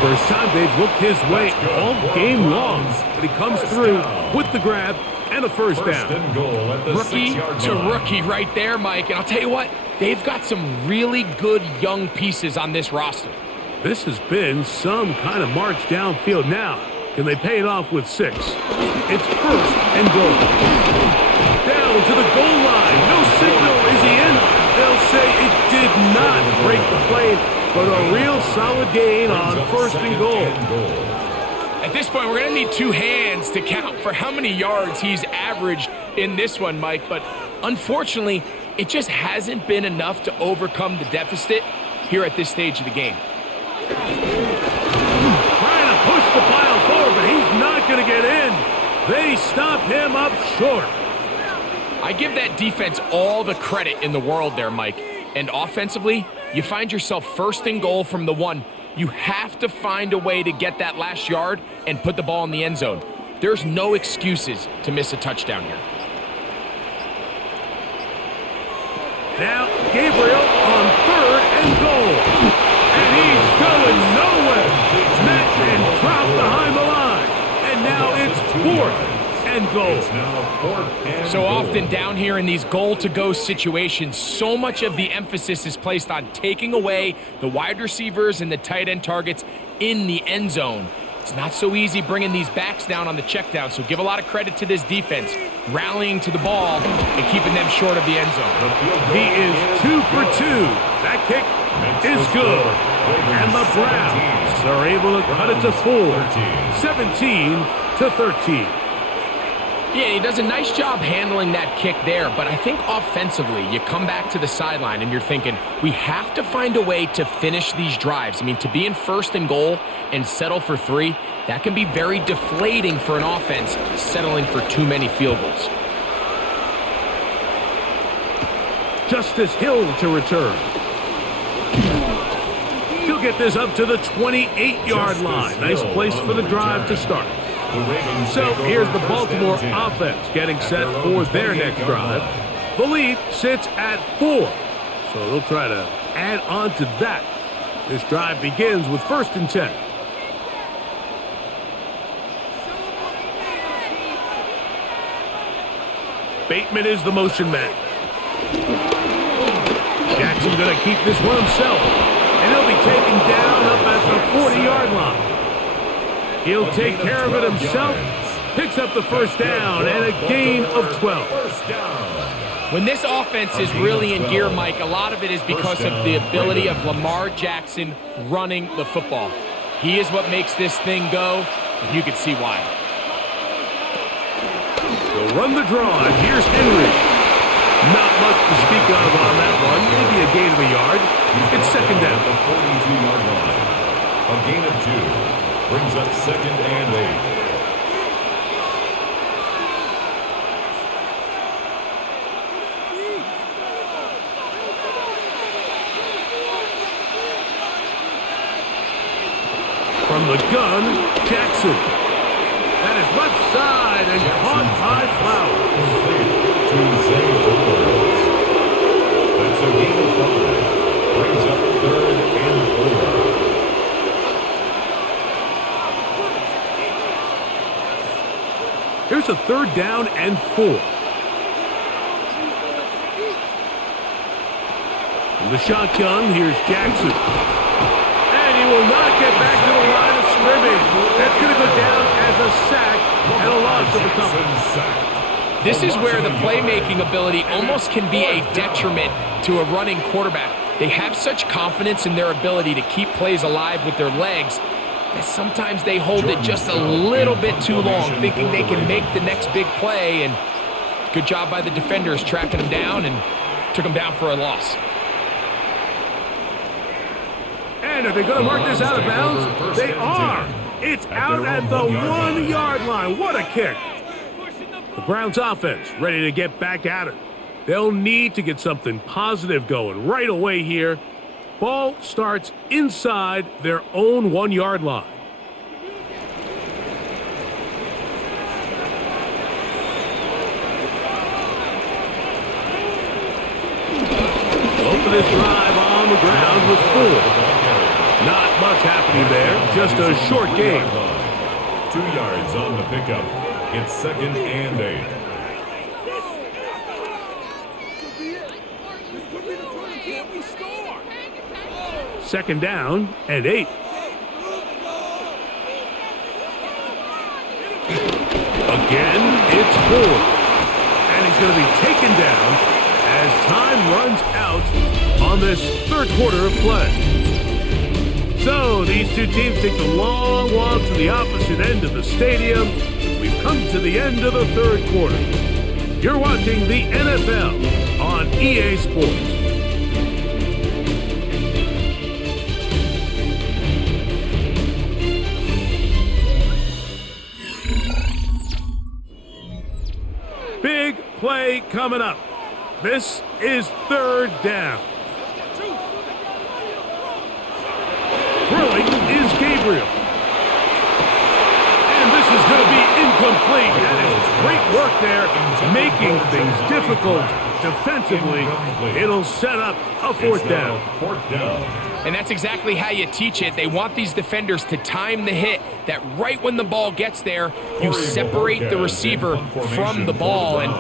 First time they've looked his way all game long, but he comes through with the grab and a first down. Rookie to rookie right there, Mike. And I'll tell you what, they've got some really good young pieces on this roster. This has been some kind of march downfield now. Can they pay it off with 6? It's first and goal. Down to the goal line. No signal. Is he in? They'll say it did not break the play, but a real solid gain on first and goal. At this point, we're going to need 2 hands to count for how many yards he's averaged in this one, Mike. But unfortunately, it just hasn't been enough to overcome the deficit here at this stage of the game. Trying to push the pile forward, but he's not going to get in. They stop him up short. I give that defense all the credit in the world there, Mike. And offensively, you find yourself first and goal from the 1. You have to find a way to get that last yard and put the ball in the end zone. There's no excuses to miss a touchdown here. Now, Gabriel on goal. And he's going nowhere. Met and dropped behind the line. And now it's 4th and goal. So often down here in these goal-to-go situations, so much of the emphasis is placed on taking away the wide receivers and the tight end targets in the end zone. It's not so easy bringing these backs down on the check down, so give a lot of credit to this defense, rallying to the ball and keeping them short of the end zone. He is 2 for 2. That kick is good. And the Browns are able to cut it to 4, 17-13. Yeah, he does a nice job handling that kick there, but I think offensively, you come back to the sideline and you're thinking, we have to find a way to finish these drives. I mean, to be in 1st and goal and settle for 3, that can be very deflating for an offense settling for too many field goals. Justice Hill to return. He'll get this up to the 28-yard line. Nice place for the drive to start. So here's the Baltimore offense getting set for their next drive. The lead sits at 4, so they'll try to add on to that. This drive begins with 1st and 10. Bateman is the motion man. Jackson going to keep this one himself, and he'll be taken down up at the 40-yard line. He'll take care of it himself, picks up the 1st down, and a gain of 12. When this offense is really in gear, Mike, a lot of it is because of the ability of Lamar Jackson running the football. He is what makes this thing go, and you can see why. They'll run the draw, and here's Henry. Not much to speak of on that one, maybe a gain of a yard. It's 2nd down. The 42-yard line. A gain of 2. Brings up 2nd and 8. From the gun, Jackson. That is left side and caught by Flowers. To Zay Flowers. That's a gain of 5. Brings up 3rd and 4. Here's a 3rd down and 4. From the shotgun, here's Jackson. And he will not get back to the line of scrimmage. That's going to go down as a sack and a loss of a couple. This is where the playmaking ability almost can be a detriment to a running quarterback. They have such confidence in their ability to keep plays alive with their legs that sometimes they hold it just a little bit too long, thinking they can make the next big play, and good job by the defenders tracking him down and took him down for a loss. And are they going to mark this out of bounds? They are. It's out at the 1-yard line. What a kick. The Browns offense ready to get back at it. They'll need to get something positive going right away here. Ball starts inside their own 1-yard line. Open this drive on the ground with 4. Not much happening there, just a short gain. 2 yards on the pickup. It's 2nd and 8. Second down and 8. Again, it's 4. And he's going to be taken down as time runs out on this 3rd quarter of play. So these two teams take the long walk to the opposite end of the stadium. We've come to the end of the 3rd quarter. You're watching the NFL on EA Sports. Big play coming up. This is 3rd down. Throwing is Gabriel. And this is going to be incomplete. That is great work there, making things difficult defensively, it'll set up a fourth down. Fourth down. And that's exactly how you teach it. They want these defenders to time the hit, that right when the ball gets there, you separate the receiver from the ball. And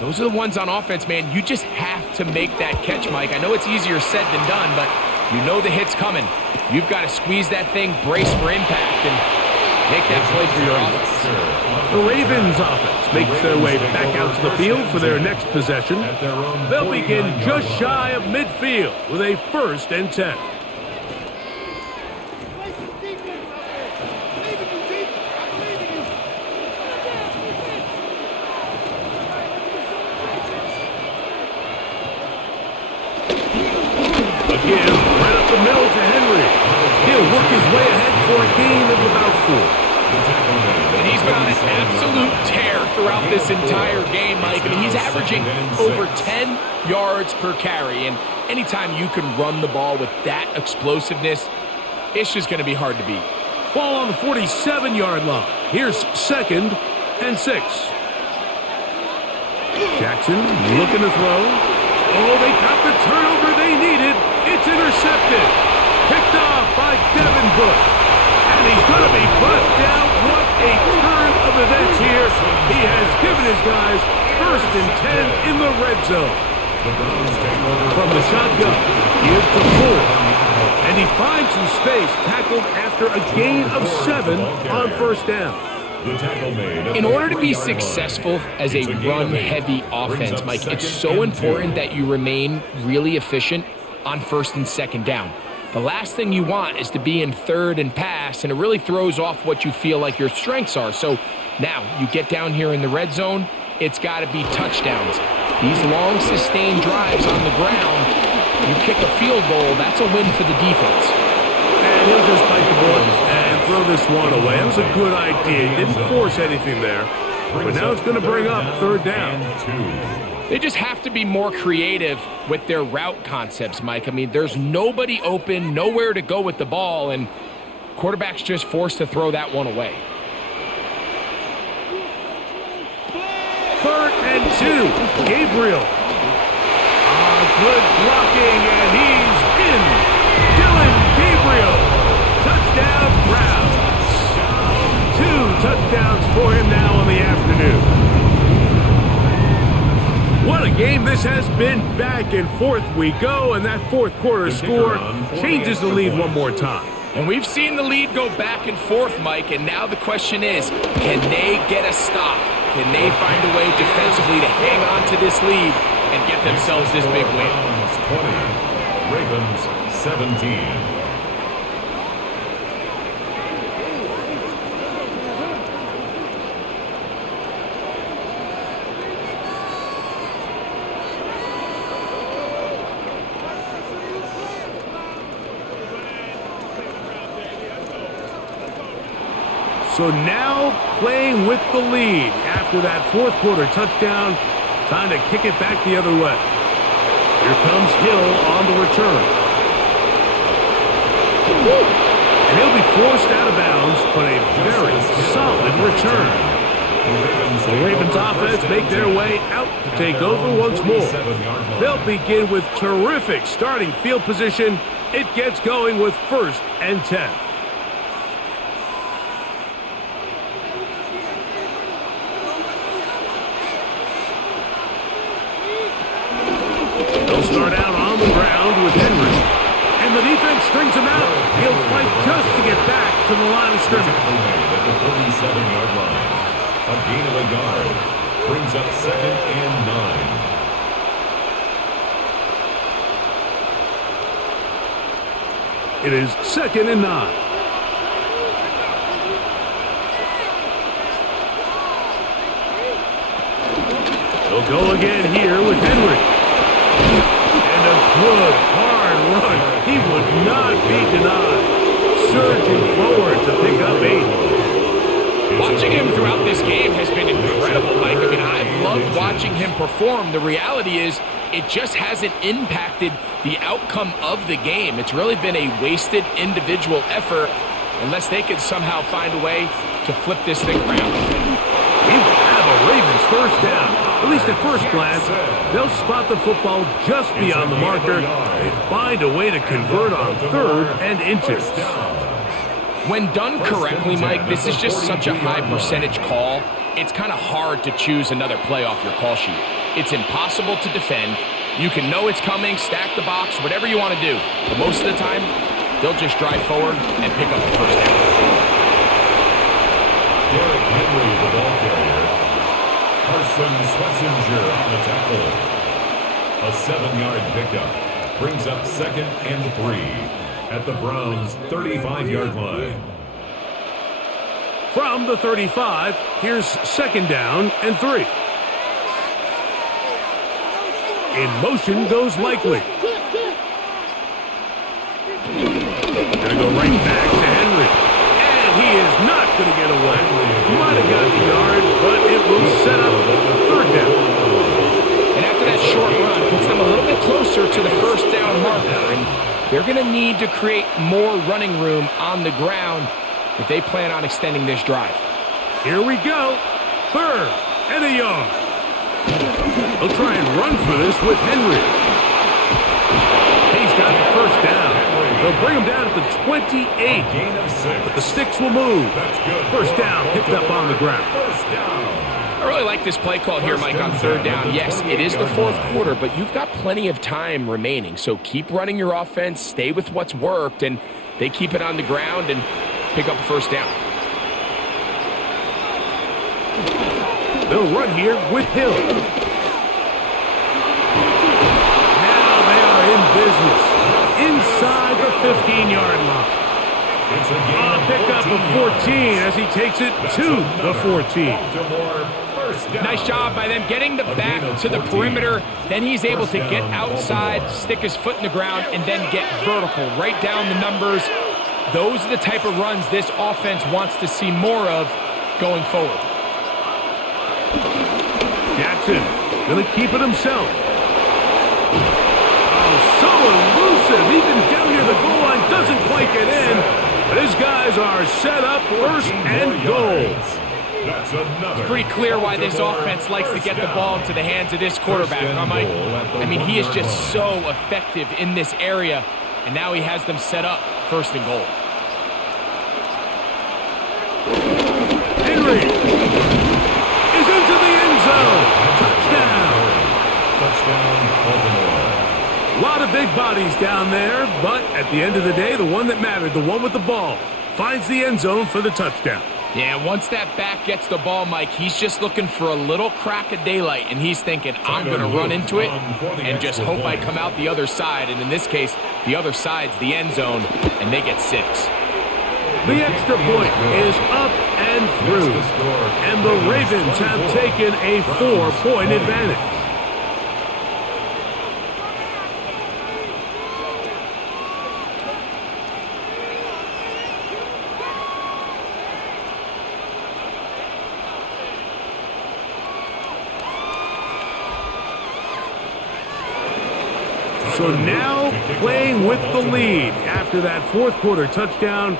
those are the ones on offense, man. You just have to make that catch, Mike. I know it's easier said than done, but you know the hit's coming. You've got to squeeze that thing, brace for impact, and make that play for your offense. The Ravens offense makes their way back out to the field for their next possession. They'll begin just shy of midfield with a 1st and 10. Again, right up the middle to Henry. He'll work his way ahead for a gain of about 4. And he's been on an absolute tear throughout this entire game, Mike. I mean, he's averaging over 10 yards per carry. And anytime you can run the ball with that explosiveness, it's just going to be hard to beat. Ball on the 47-yard line. Here's 2nd and 6. Jackson looking to throw. Oh, they got the turnover they needed. It's intercepted. Picked off by Devin Bush. And he's going to be brought down. What a turn of events here. He has given his guys 1st and 10 in the red zone. From the shotgun, here's to 4. And he finds some space, tackled after a gain of 7 on 1st down. In order to be successful as a run-heavy offense, Mike, it's so important that you remain really efficient on 1st and 2nd down. The last thing you want is to be in 3rd and pass, and it really throws off what you feel like your strengths are. So now you get down here in the red zone, it's got to be touchdowns. These long, sustained drives on the ground, you kick a field goal, that's a win for the defense. And he'll just bite the bullet and throw this one away. That was a good idea. He didn't force anything there. But now it's going to bring up 3rd down. They just have to be more creative with their route concepts, Mike. I mean, there's nobody open, nowhere to go with the ball, and quarterback's just forced to throw that one away. 3rd and 2. Gabriel. Good blocking, and he's in. Dylan Gabriel. Touchdown, Browns. 2 touchdowns for him now on the afternoon. What a game this has been. Back and forth we go, and that 4th quarter score changes the lead one more time. And we've seen the lead go back and forth, Mike, and now the question is, can they get a stop? Can they find a way defensively to hang on to this lead and get themselves this big win? 20, Ravens 17. So now playing with the lead after that 4th quarter touchdown, time to kick it back the other way. Here comes Hill on the return. And he'll be forced out of bounds, but a very solid return. The Ravens offense make their way out to take over once more. They'll begin with terrific starting field position. It gets going with 1st and 10. They'll start out on the ground with Henry. And the defense strings him out. He'll fight just to get back to the line of scrimmage. At the 47-yard line. A gain of a yard. Brings up 2nd and 9. It is 2nd and 9. They'll go again here with Henry. And a good, hard run. He would not be denied. Surging forward to pick up 8. Watching him throughout this game has been incredible, Mike. I mean, I've loved watching him perform. The reality is it just hasn't impacted the outcome of the game. It's really been a wasted individual effort unless they could somehow find a way to flip this thing around. He will have a Ravens 1st down. At least at first glance, they'll spot the football just beyond the marker and find a way to convert on 3rd and inches. When done correctly, Mike, this is just such a high percentage call. It's kind of hard to choose another play off your call sheet. It's impossible to defend. You can know it's coming, stack the box, whatever you want to do. But most of the time, they'll just drive forward and pick up the first down. Derrick Henry, the ball carrier. Carson Swessinger on the tackle. A 7-yard pickup brings up 2nd and 3 at the Browns' 35-yard line. From the 35, here's 2nd down and 3. In motion goes Likely. Gonna go right back to Henry. And he is not gonna get away. Might have got the yard, but it will set up 3rd down. And after that short run, puts them a little bit closer to the first down marker. And they're gonna need to create more running room on the ground if they plan on extending this drive. Here we go. 3rd and a yard. They'll try and run for this with Henry. He's got the first down. They'll bring him down at the 28. But the sticks will move. First down picked up on the ground. I really like this play call here, Mike, on 3rd down. Yes, it is the 4th quarter, but you've got plenty of time remaining. So keep running your offense, stay with what's worked, and they keep it on the ground and pick up a first down. They'll run here with Hill. Now they are in business. Inside the 15-yard line. On a pickup of 14 as he takes it to the 14. Nice job by them getting the back to the perimeter. Then he's able to get outside, stick his foot in the ground, and then get vertical. Right down the numbers. Those are the type of runs this offense wants to see more of going forward. Jackson gonna keep it himself. Oh, so elusive. Even down near the goal line, doesn't quite get in. But his guys are set up 1st and goal. It's pretty clear why this offense likes to get the ball into the hands of this quarterback, huh, Mike? I mean, he is just so effective in this area, and now he has them set up 1st and goal. Henry is into the end zone. Touchdown. Touchdown, Baltimore. A lot of big bodies down there, but at the end of the day, the one that mattered, the one with the ball, finds the end zone for the touchdown. Yeah, once that back gets the ball, Mike, he's just looking for a little crack of daylight, and he's thinking, I'm going to run into it and just hope I come out the other side. And in this case, the other side's the end zone, and they get 6. The extra point is up and through, and the Ravens have taken a 4-point advantage. So now playing with the lead after that 4th quarter touchdown.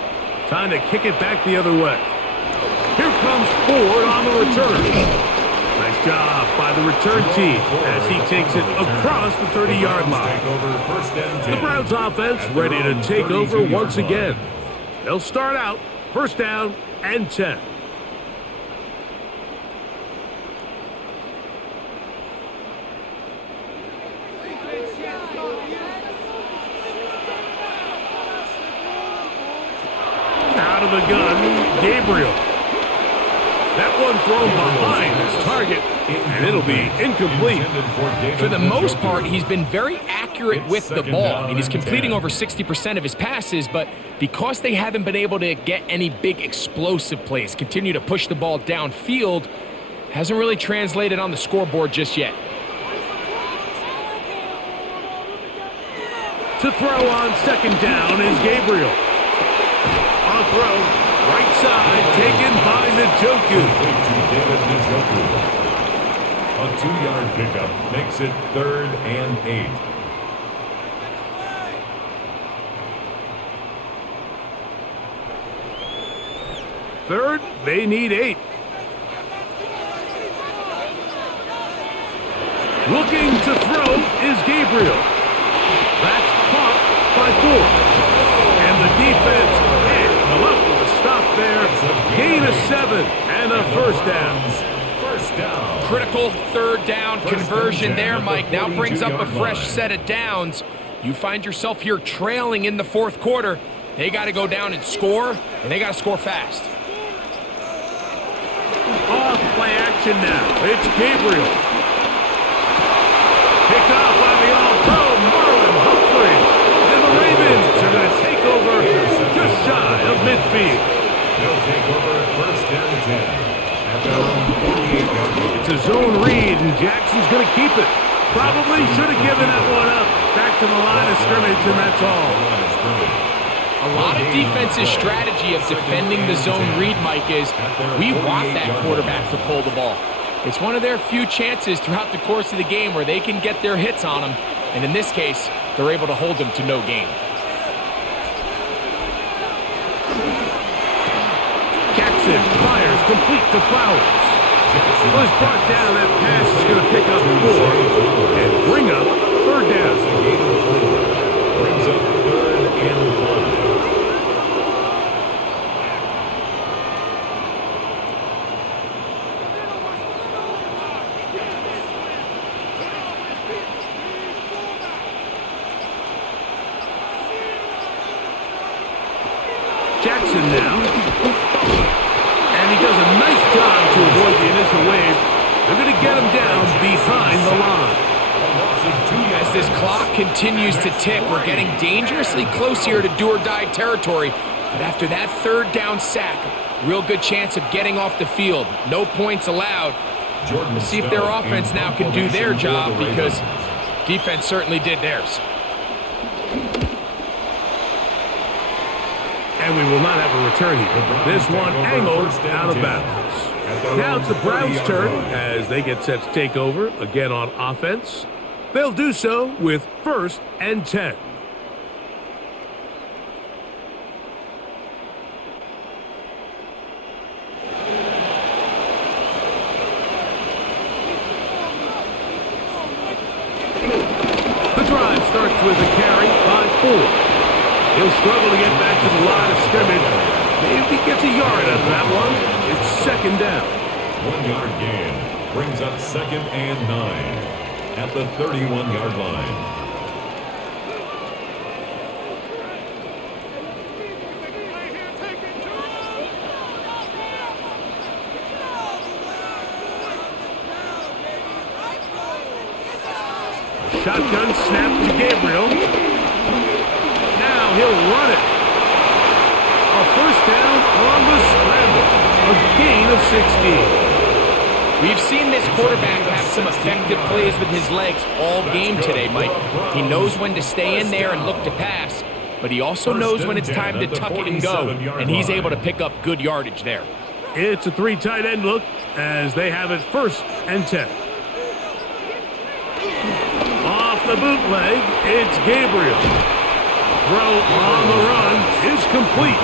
Time to kick it back the other way. Here comes Ford on the return. Nice job by the return team as he takes it across the 30-yard line. The Browns offense ready to take over once again. They'll start out 1st down and 10. Out of the gun, Gabriel. That one thrown behind his target, and it'll be incomplete. For the most part, he's been very accurate with the ball. I mean, he's completing over 60% of his passes, but because they haven't been able to get any big explosive plays, continue to push the ball downfield, hasn't really translated on the scoreboard just yet. To throw on 2nd down is Gabriel. On throw, right side, taken by Njoku. A 2-yard pickup makes it 3rd and 8. Third, they need 8. Looking to throw is Gabriel. That's caught by Ford. And the defense can't come up with a stop there. Gain of 7 and a first down. Critical third down conversion there, Mike. Now brings up a fresh set of downs. You find yourself here trailing in the fourth quarter. They got to go down and score, and they got to score fast. Off play action now. It's Gabriel. Picked off by the all-pro Marlon Humphrey. And the Ravens are going to take over just shy of midfield. They'll take over first down 10 at their own 48-yard line. It's a zone read, and Jackson's going to keep it. Probably should have given that one up. Back to the line of scrimmage, and that's all. A lot of defense's strategy of defending the zone read, Mike, is we want that quarterback to pull the ball. It's one of their few chances throughout the course of the game where they can get their hits on them, and in this case, they're able to hold them to no gain. Jackson fires complete to Flowers. Was brought down. That pass is going to pick up 4 and bring up third down. Brings up 3rd and 5. Jackson now. And he does a nice job to avoid the initial wave. They're going to get him down behind the line. As this clock continues to tick, we're getting dangerously close here to do-or-die territory. But after that third down sack, real good chance of getting off the field. No points allowed. Let's see if their offense now can do their job, because defense certainly did theirs. And we will not have a return here. This one angled out of bounds. Now it's the Browns' turn as they get set to take over again on offense. They'll do so with 1st and 10. The drive starts with a carry by Ford. He'll struggle to get back to the line of scrimmage. Maybe he gets a yard out of that one. It's 2nd down. 1-yard gain brings up 2nd and 9 at the 31-yard line. Shotgun snap to Gabriel. Now he'll run it. A first down on the scramble. A gain of 16. We've seen this quarterback have some effective plays with his legs all game today, Mike. He knows when to stay in there and look to pass, but he also knows when it's time to tuck it and go, and he's able to pick up good yardage there. It's a 3 tight end look as they have it 1st and 10. Off the bootleg, it's Gabriel. Throw on the run is complete.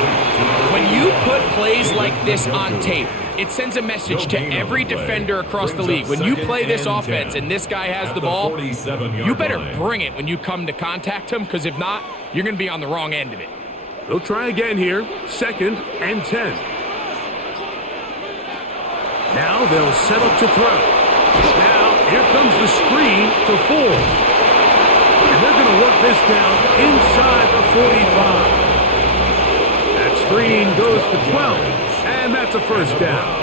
When you put plays like this on tape, it sends a message to every defender across the league. When you play this offense and this guy has the ball, you better bring it when you come to contact him, because if not, you're going to be on the wrong end of it. They'll try again here, 2nd and 10. Now they'll settle to throw. Now here comes the screen to Ford. And they're going to work this down inside the 45. That screen goes for 12, and that's a first down.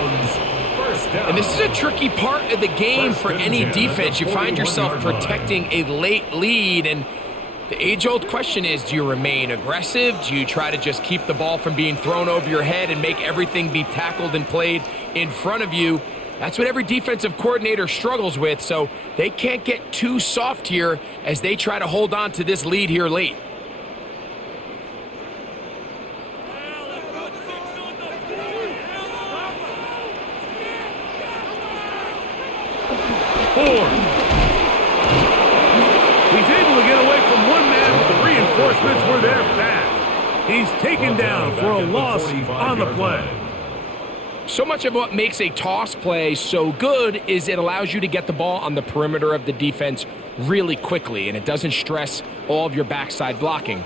And this is a tricky part of the game for any defense. You find yourself protecting a late lead, and the age-old question is, do you remain aggressive? Do you try to just keep the ball from being thrown over your head and make everything be tackled and played in front of you? That's what every defensive coordinator struggles with, so they can't get too soft here as they try to hold on to this lead here late. Ford. He's able to get away from one man, but the reinforcements were there fast. He's taken down for a loss on the play. So much of what makes a toss play so good is it allows you to get the ball on the perimeter of the defense really quickly, and it doesn't stress all of your backside blocking.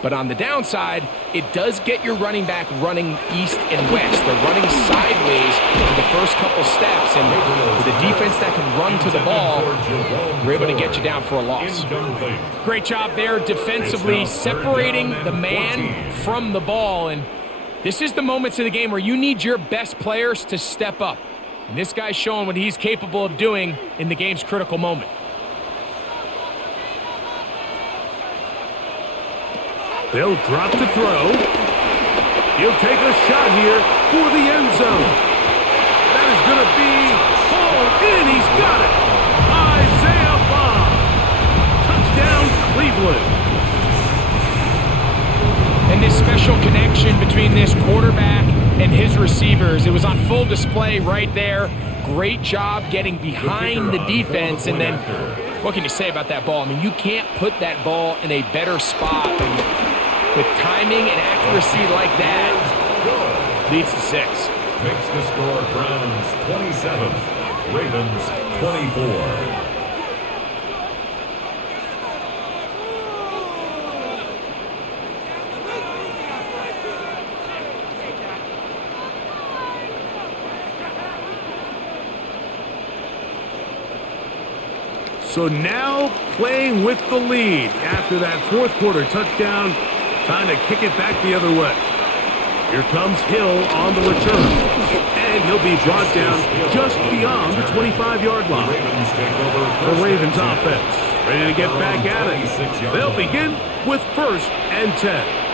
But on the downside, it does get your running back running east and west. They're running sideways for the first couple steps, and with a defense that can run to the ball, we're able to get you down for a loss. Great job there defensively, separating the man from the ball, and this is the moments of the game where you need your best players to step up. And this guy's showing what he's capable of doing in the game's critical moment. They'll drop to throw. He'll take a shot here for the end zone. That is going to be hauled in. He's got it. Isaiah Bond. Touchdown, Cleveland. And this special connection between this quarterback and his receivers, it was on full display right there. Great job getting behind the defense. And then, what can you say about that ball? I mean, you can't put that ball in a better spot. And with timing and accuracy like that, leads to 6. Makes the score Browns 27, Ravens 24. So now playing with the lead after that fourth quarter touchdown, trying to kick it back the other way. Here comes Hill on the return, and he'll be brought down just beyond the 25-yard line. The Ravens offense ready to get back at it. They'll begin with 1st and 10.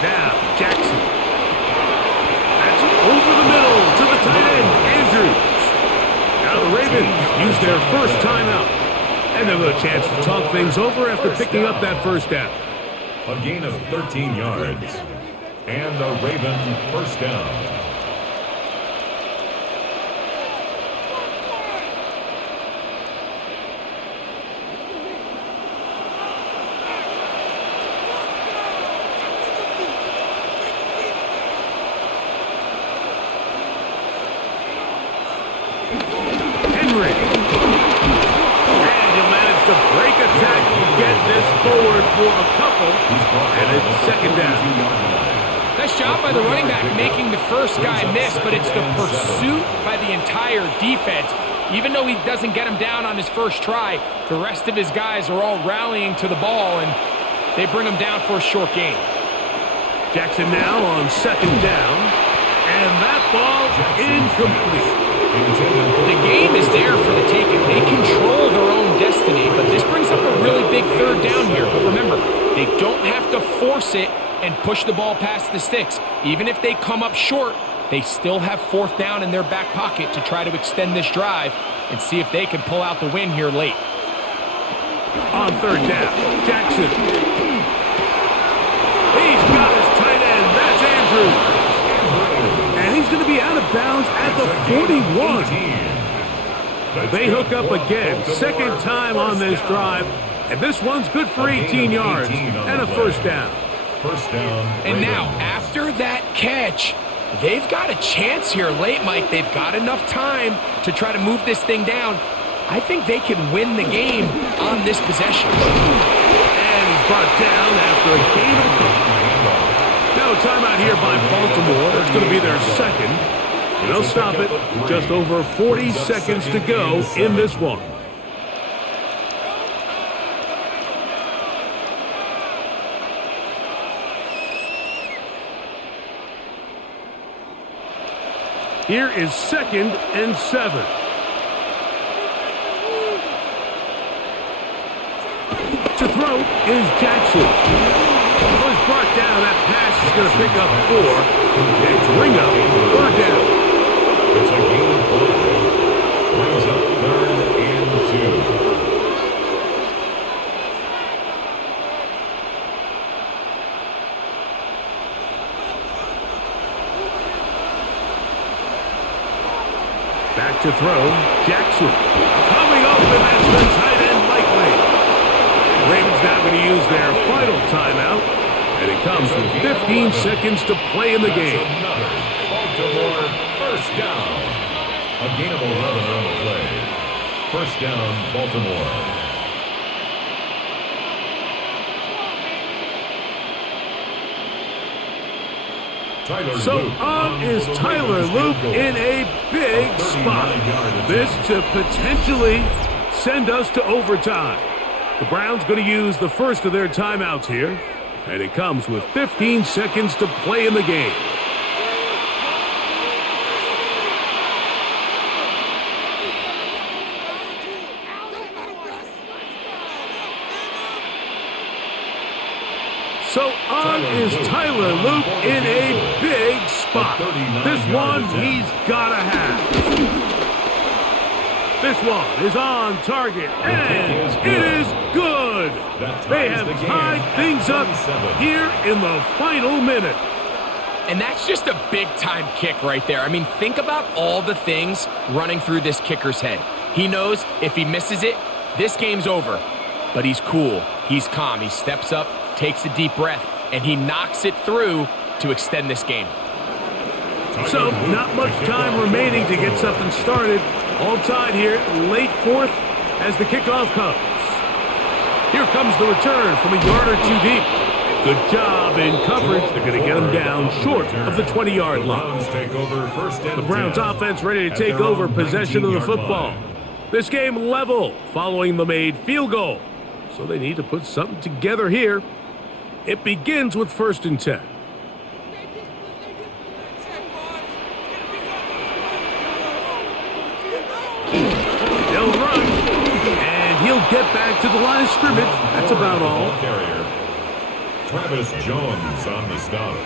Now, Jackson. That's over the middle to the tight end, Andrews. Now the Ravens use their first timeout. And they'll have a chance to talk things over after picking up that first down. A gain of 13 yards. And a Raven first down. Forward for a couple, and it's second down. Nice job by the running back making the first guy miss, but it's the pursuit by the entire defense. Even though he doesn't get him down on his first try, the rest of his guys are all rallying to the ball, and they bring him down for a short gain. Jackson now on second down, and that ball incomplete. The game is there for the taking. They control their own destiny, but this brings up a really big third down here. But remember, they don't have to force it and push the ball past the sticks. Even if they come up short, they still have 4th down in their back pocket to try to extend this drive and see if they can pull out the win here late. On third down, Jackson. He's got his tight end. That's Andrews. And he's going to be out of bounds at the 41. They hook up again, second time on this drive, and this one's good for 18 yards and a first down. And now, after that catch, they've got a chance here late, Mike. They've got enough time to try to move this thing down. I think they can win the game on this possession. And he's brought down after a gain of a couple. Now timeout here by Baltimore. It's going to be their second. And they'll stop it. Just over 40 seconds to go in this one. Here is 2nd and 7. To throw is Jackson. Was brought down. That pass is going to pick up 4. It's Ringo. 3rd down. It's a gain of 4. Brings up 3rd and 2. to throw, Jackson. Coming open, that's the tight end likely. Ravens now going to use their final timeout, and it comes with 15 seconds to play in the game. Another Baltimore first down. A gain of 11 on the play. First down, Baltimore. So on is Tyler Luke in a big spot. This to potentially send us to overtime. The Browns going to use the first of their timeouts here, and it comes with 15 seconds to play in the game. So on is Tyler Luke in a big spot. This one he's got to have. This one is on target, and it is good. They have tied things up here in the final minute. And that's just a big-time kick right there. I mean, think about all the things running through this kicker's head. He knows if he misses it, this game's over. But he's cool. He's calm. He steps up, takes a deep breath, and he knocks it through to extend this game. So, not much time remaining to get something started. All tied here, late fourth, as the kickoff comes. Here comes the return from a yard or two deep. Good job in coverage. They're going to get him down short of the 20-yard line. The Browns offense ready to take over possession of the football. This game level following the made field goal. So they need to put something together here. It begins with 1st and 10. He'll run, and he'll get back to the line of scrimmage. That's about all. Travis Jones on the stop.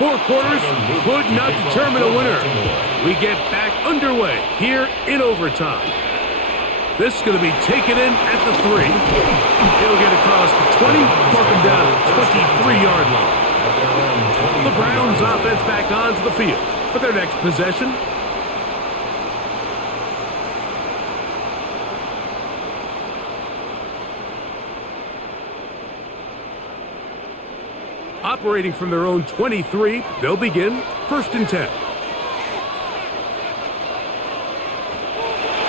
Four quarters could not determine a winner. We get back underway here in overtime. This is going to be taken in at the 3. He'll get across the 20, mark him down at the 23-yard line. The Browns offense back onto the field for their next possession. Operating from their own 23, they'll begin 1st and 10.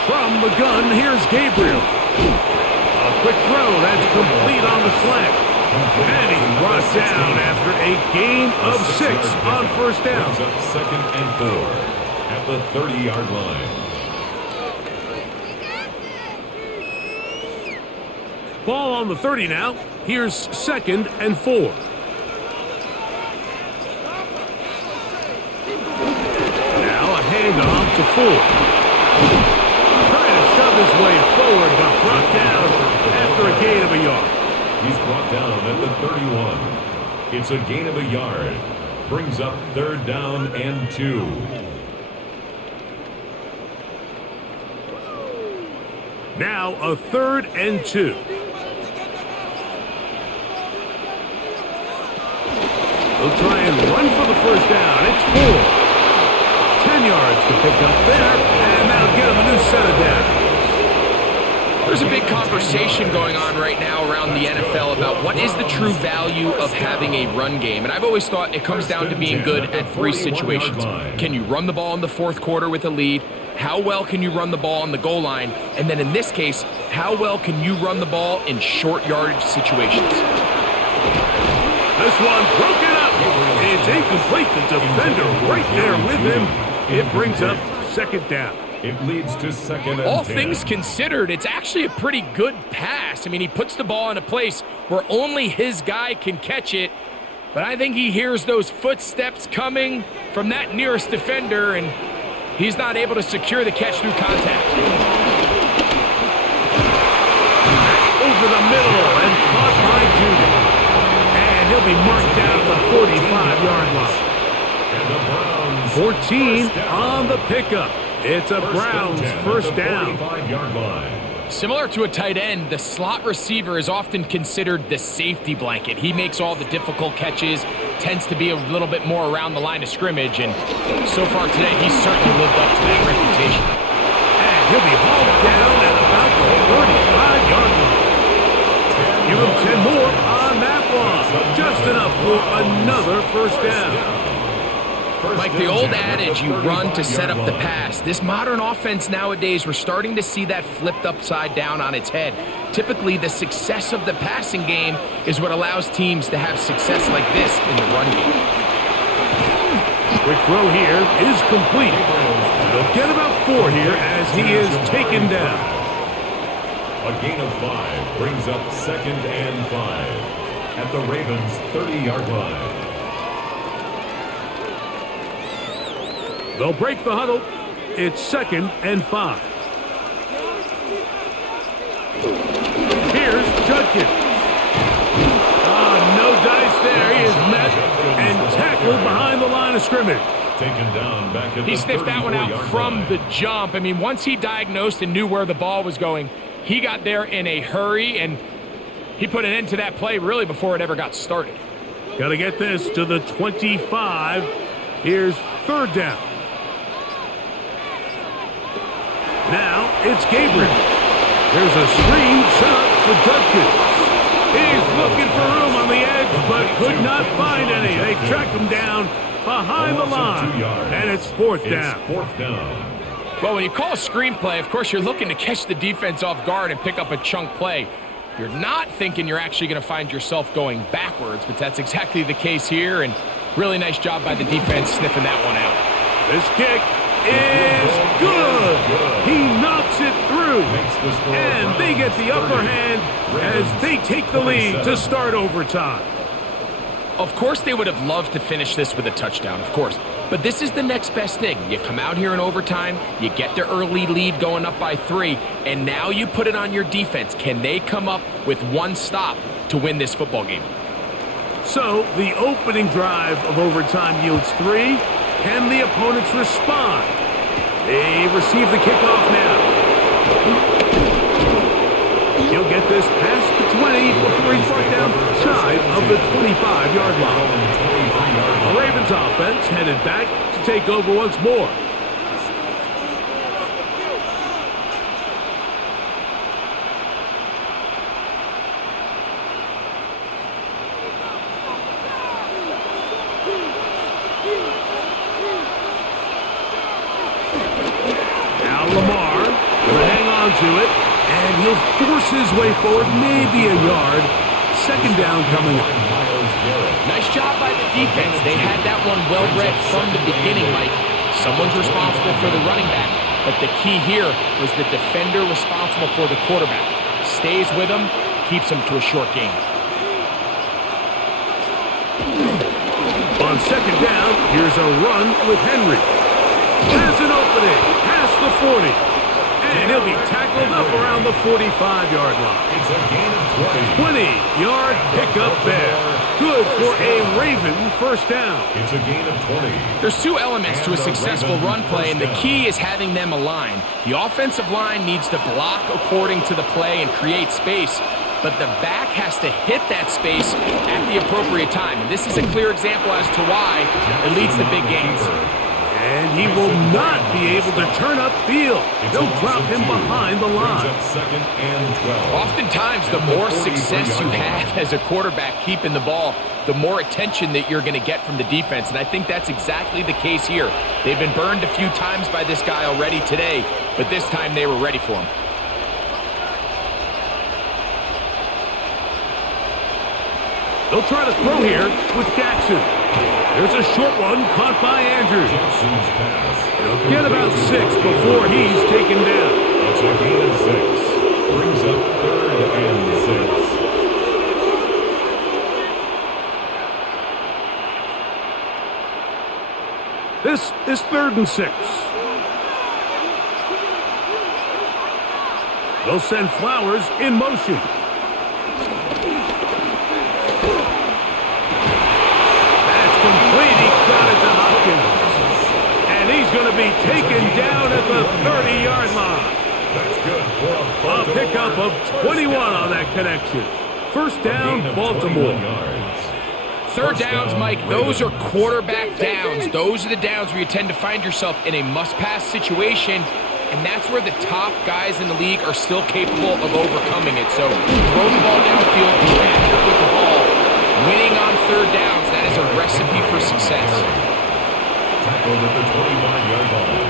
From the gun, here's Gabriel. A quick throw, that's complete on the slant. And he's brought down after a gain of 6 on 1st down. 2nd and 4 at the 30-yard line. Ball on the 30 now. Here's 2nd and 4. Handoff to Ford. Trying to shove his way forward, but brought down after a gain of a yard. He's brought down at the 31. It's a gain of a yard. Brings up 3rd down and 2. Now a 3rd and 2. They'll try and run for the 1st down. It's Ford. 10 yards to pick up there, and that'll get him a new set of downs. There's a big conversation going on right now around the NFL about what is the true value of having a run game. And I've always thought it comes down to being good at 3 situations. Can you run the ball in the 4th quarter with a lead? How well can you run the ball on the goal line? And then in this case, how well can you run the ball in short yardage situations? This one broken up. It's incomplete. The defender right there with him. It brings up 2nd down. It leads to second and 10. All things considered, it's actually a pretty good pass. I mean, he puts the ball in a place where only his guy can catch it, but I think he hears those footsteps coming from that nearest defender, and he's not able to secure the catch through contact. Over the middle and caught by Judy. And he'll be marked down at the 45-yard line. And the Browns 14 on the pickup. It's a Browns first down. 45-yard line. Similar to a tight end, the slot receiver is often considered the safety blanket. He makes all the difficult catches, tends to be a little bit more around the line of scrimmage, and so far today, he's certainly lived up to that reputation. And he'll be hauled down at about the 45-yard line. Give him 10 more on that one. Just enough for another first down. Like the old adage, you run to set up the pass. This modern offense nowadays, we're starting to see that flipped upside down on its head. Typically, the success of the passing game is what allows teams to have success like this in the run game. Quick throw here is complete. They'll get about 4 here as he is taken down. A gain of 5 brings up second and 5 at the Ravens' 30-yard line. They'll break the huddle. It's second and 5. Here's Judkins. No dice there. He is met and tackled behind the line of scrimmage. Taken down back at He sniffed that one out from the jump. I mean, once he diagnosed and knew where the ball was going, he got there in a hurry, and he put an end to that play really before it ever got started. Got to get this to the 25. Here's third down. Now it's Gabriel. There's a screen set up for Judkins. He's looking for room on the edge, but could not find any. They track him down behind the line, and it's fourth down. Well, when you call a screenplay, of course, you're looking to catch the defense off guard and pick up a chunk play. You're not thinking you're actually going to find yourself going backwards, but that's exactly the case here, and really nice job by the defense sniffing that one out. This kick is good. He knocks it through, and they get the upper hand as they take the lead to start overtime. Of course, they would have loved to finish this with a touchdown, of course. But this is the next best thing. You come out here in overtime, you get the early lead going up by 3, and now you put it on your defense. Can they come up with one stop to win this football game? So the opening drive of overtime yields 3. Can the opponents respond? They receive the kickoff now. He'll get this past the 20 before he's brought down shy of the 25-yard line. The Ravens offense headed back to take over once more. Now Lamar will hang on to it, and he'll force his way forward, maybe a yard. Second down coming up. Nice job by the defense. They had that one well-read from the beginning, Mike. Someone's responsible for the running back, but the key here was the defender responsible for the quarterback. Stays with him, keeps him to a short game. On second down, here's a run with Henry. Has an opening past the 40. And he'll be tackled up around the 45-yard line. It's a gain of 20. 20-yard pickup there. Good for a Raven first down. It's a gain of 20. There's 2 elements to a successful run play, and the key is having them align. The offensive line needs to block according to the play and create space, but the back has to hit that space at the appropriate time. And this is a clear example as to why it leads to big gains. And he will not be able to turn upfield. They'll drop him behind the line. Second and 12. Oftentimes, the more success you have as a quarterback keeping the ball, the more attention that you're going to get from the defense. And I think that's exactly the case here. They've been burned a few times by this guy already today, but this time they were ready for him. They'll try to throw here with Jackson. There's a short one caught by Andrews. Jackson's pass. He'll get about 6 before he's taken down. It's a gain of 6. Brings up 3rd and 6. This is 3rd and 6. They'll send Flowers in motion. That's complete. He got it to Hopkins. And he's going to be taken down at the 30-yard line. That's good for A pickup of 21 on that connection. First down, Baltimore. 3rd downs, Mike, those are quarterback downs. Those are the downs where you tend to find yourself in a must-pass situation, and that's where the top guys in the league are still capable of overcoming it. So throw the ball downfield, be accurate with the ball. Winning on 3rd downs, that is a recipe for success. Tackled at the 25-yard line.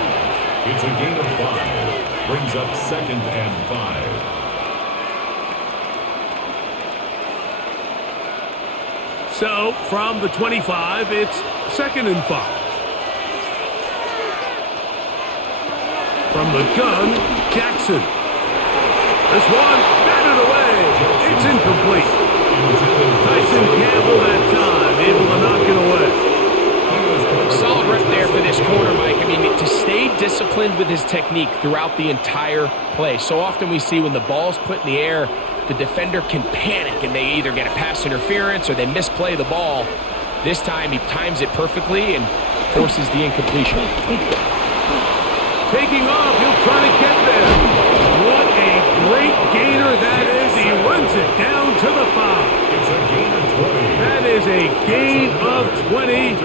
It's a gain of 5. Brings up 2nd and 5. So, from the 25, it's 2nd and 5. From the gun, Jackson. This one, batted away. It's incomplete. Tyson Campbell that time, able to knock it away. Solid rep there for this corner, Mike. I mean, to stay disciplined with his technique throughout the entire play. So often we see when the ball's put in the air, the defender can panic and they either get a pass interference or they misplay the ball. This time he times it perfectly and forces the incompletion. Taking off, he'll try to get there. What a great gainer that is. He runs it down to the 5. It's a gain of 20. That is a gain of 20.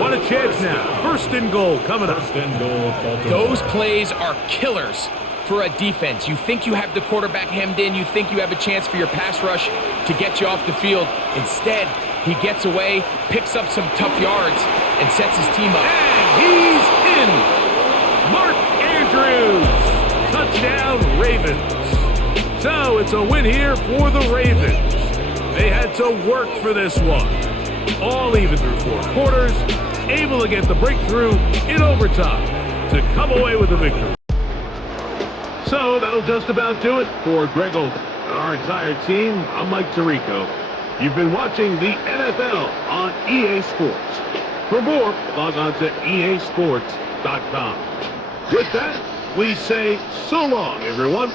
What a chance now. 1st and goal coming up. 1st and goal, Baltimore. Those plays are killers for a defense. You think you have the quarterback hemmed in. You think you have a chance for your pass rush to get you off the field. Instead, he gets away, picks up some tough yards, and sets his team up. And he's in. Mark Andrews. Touchdown, Ravens. So it's a win here for the Ravens. They had to work for this one. All even through 4 quarters, able to get the breakthrough in overtime to come away with the victory. So that'll just about do it for Greg Olden and our entire team. I'm Mike Tirico. You've been watching the NFL on EA Sports. For more, log on to easports.com. With that, we say so long, everyone.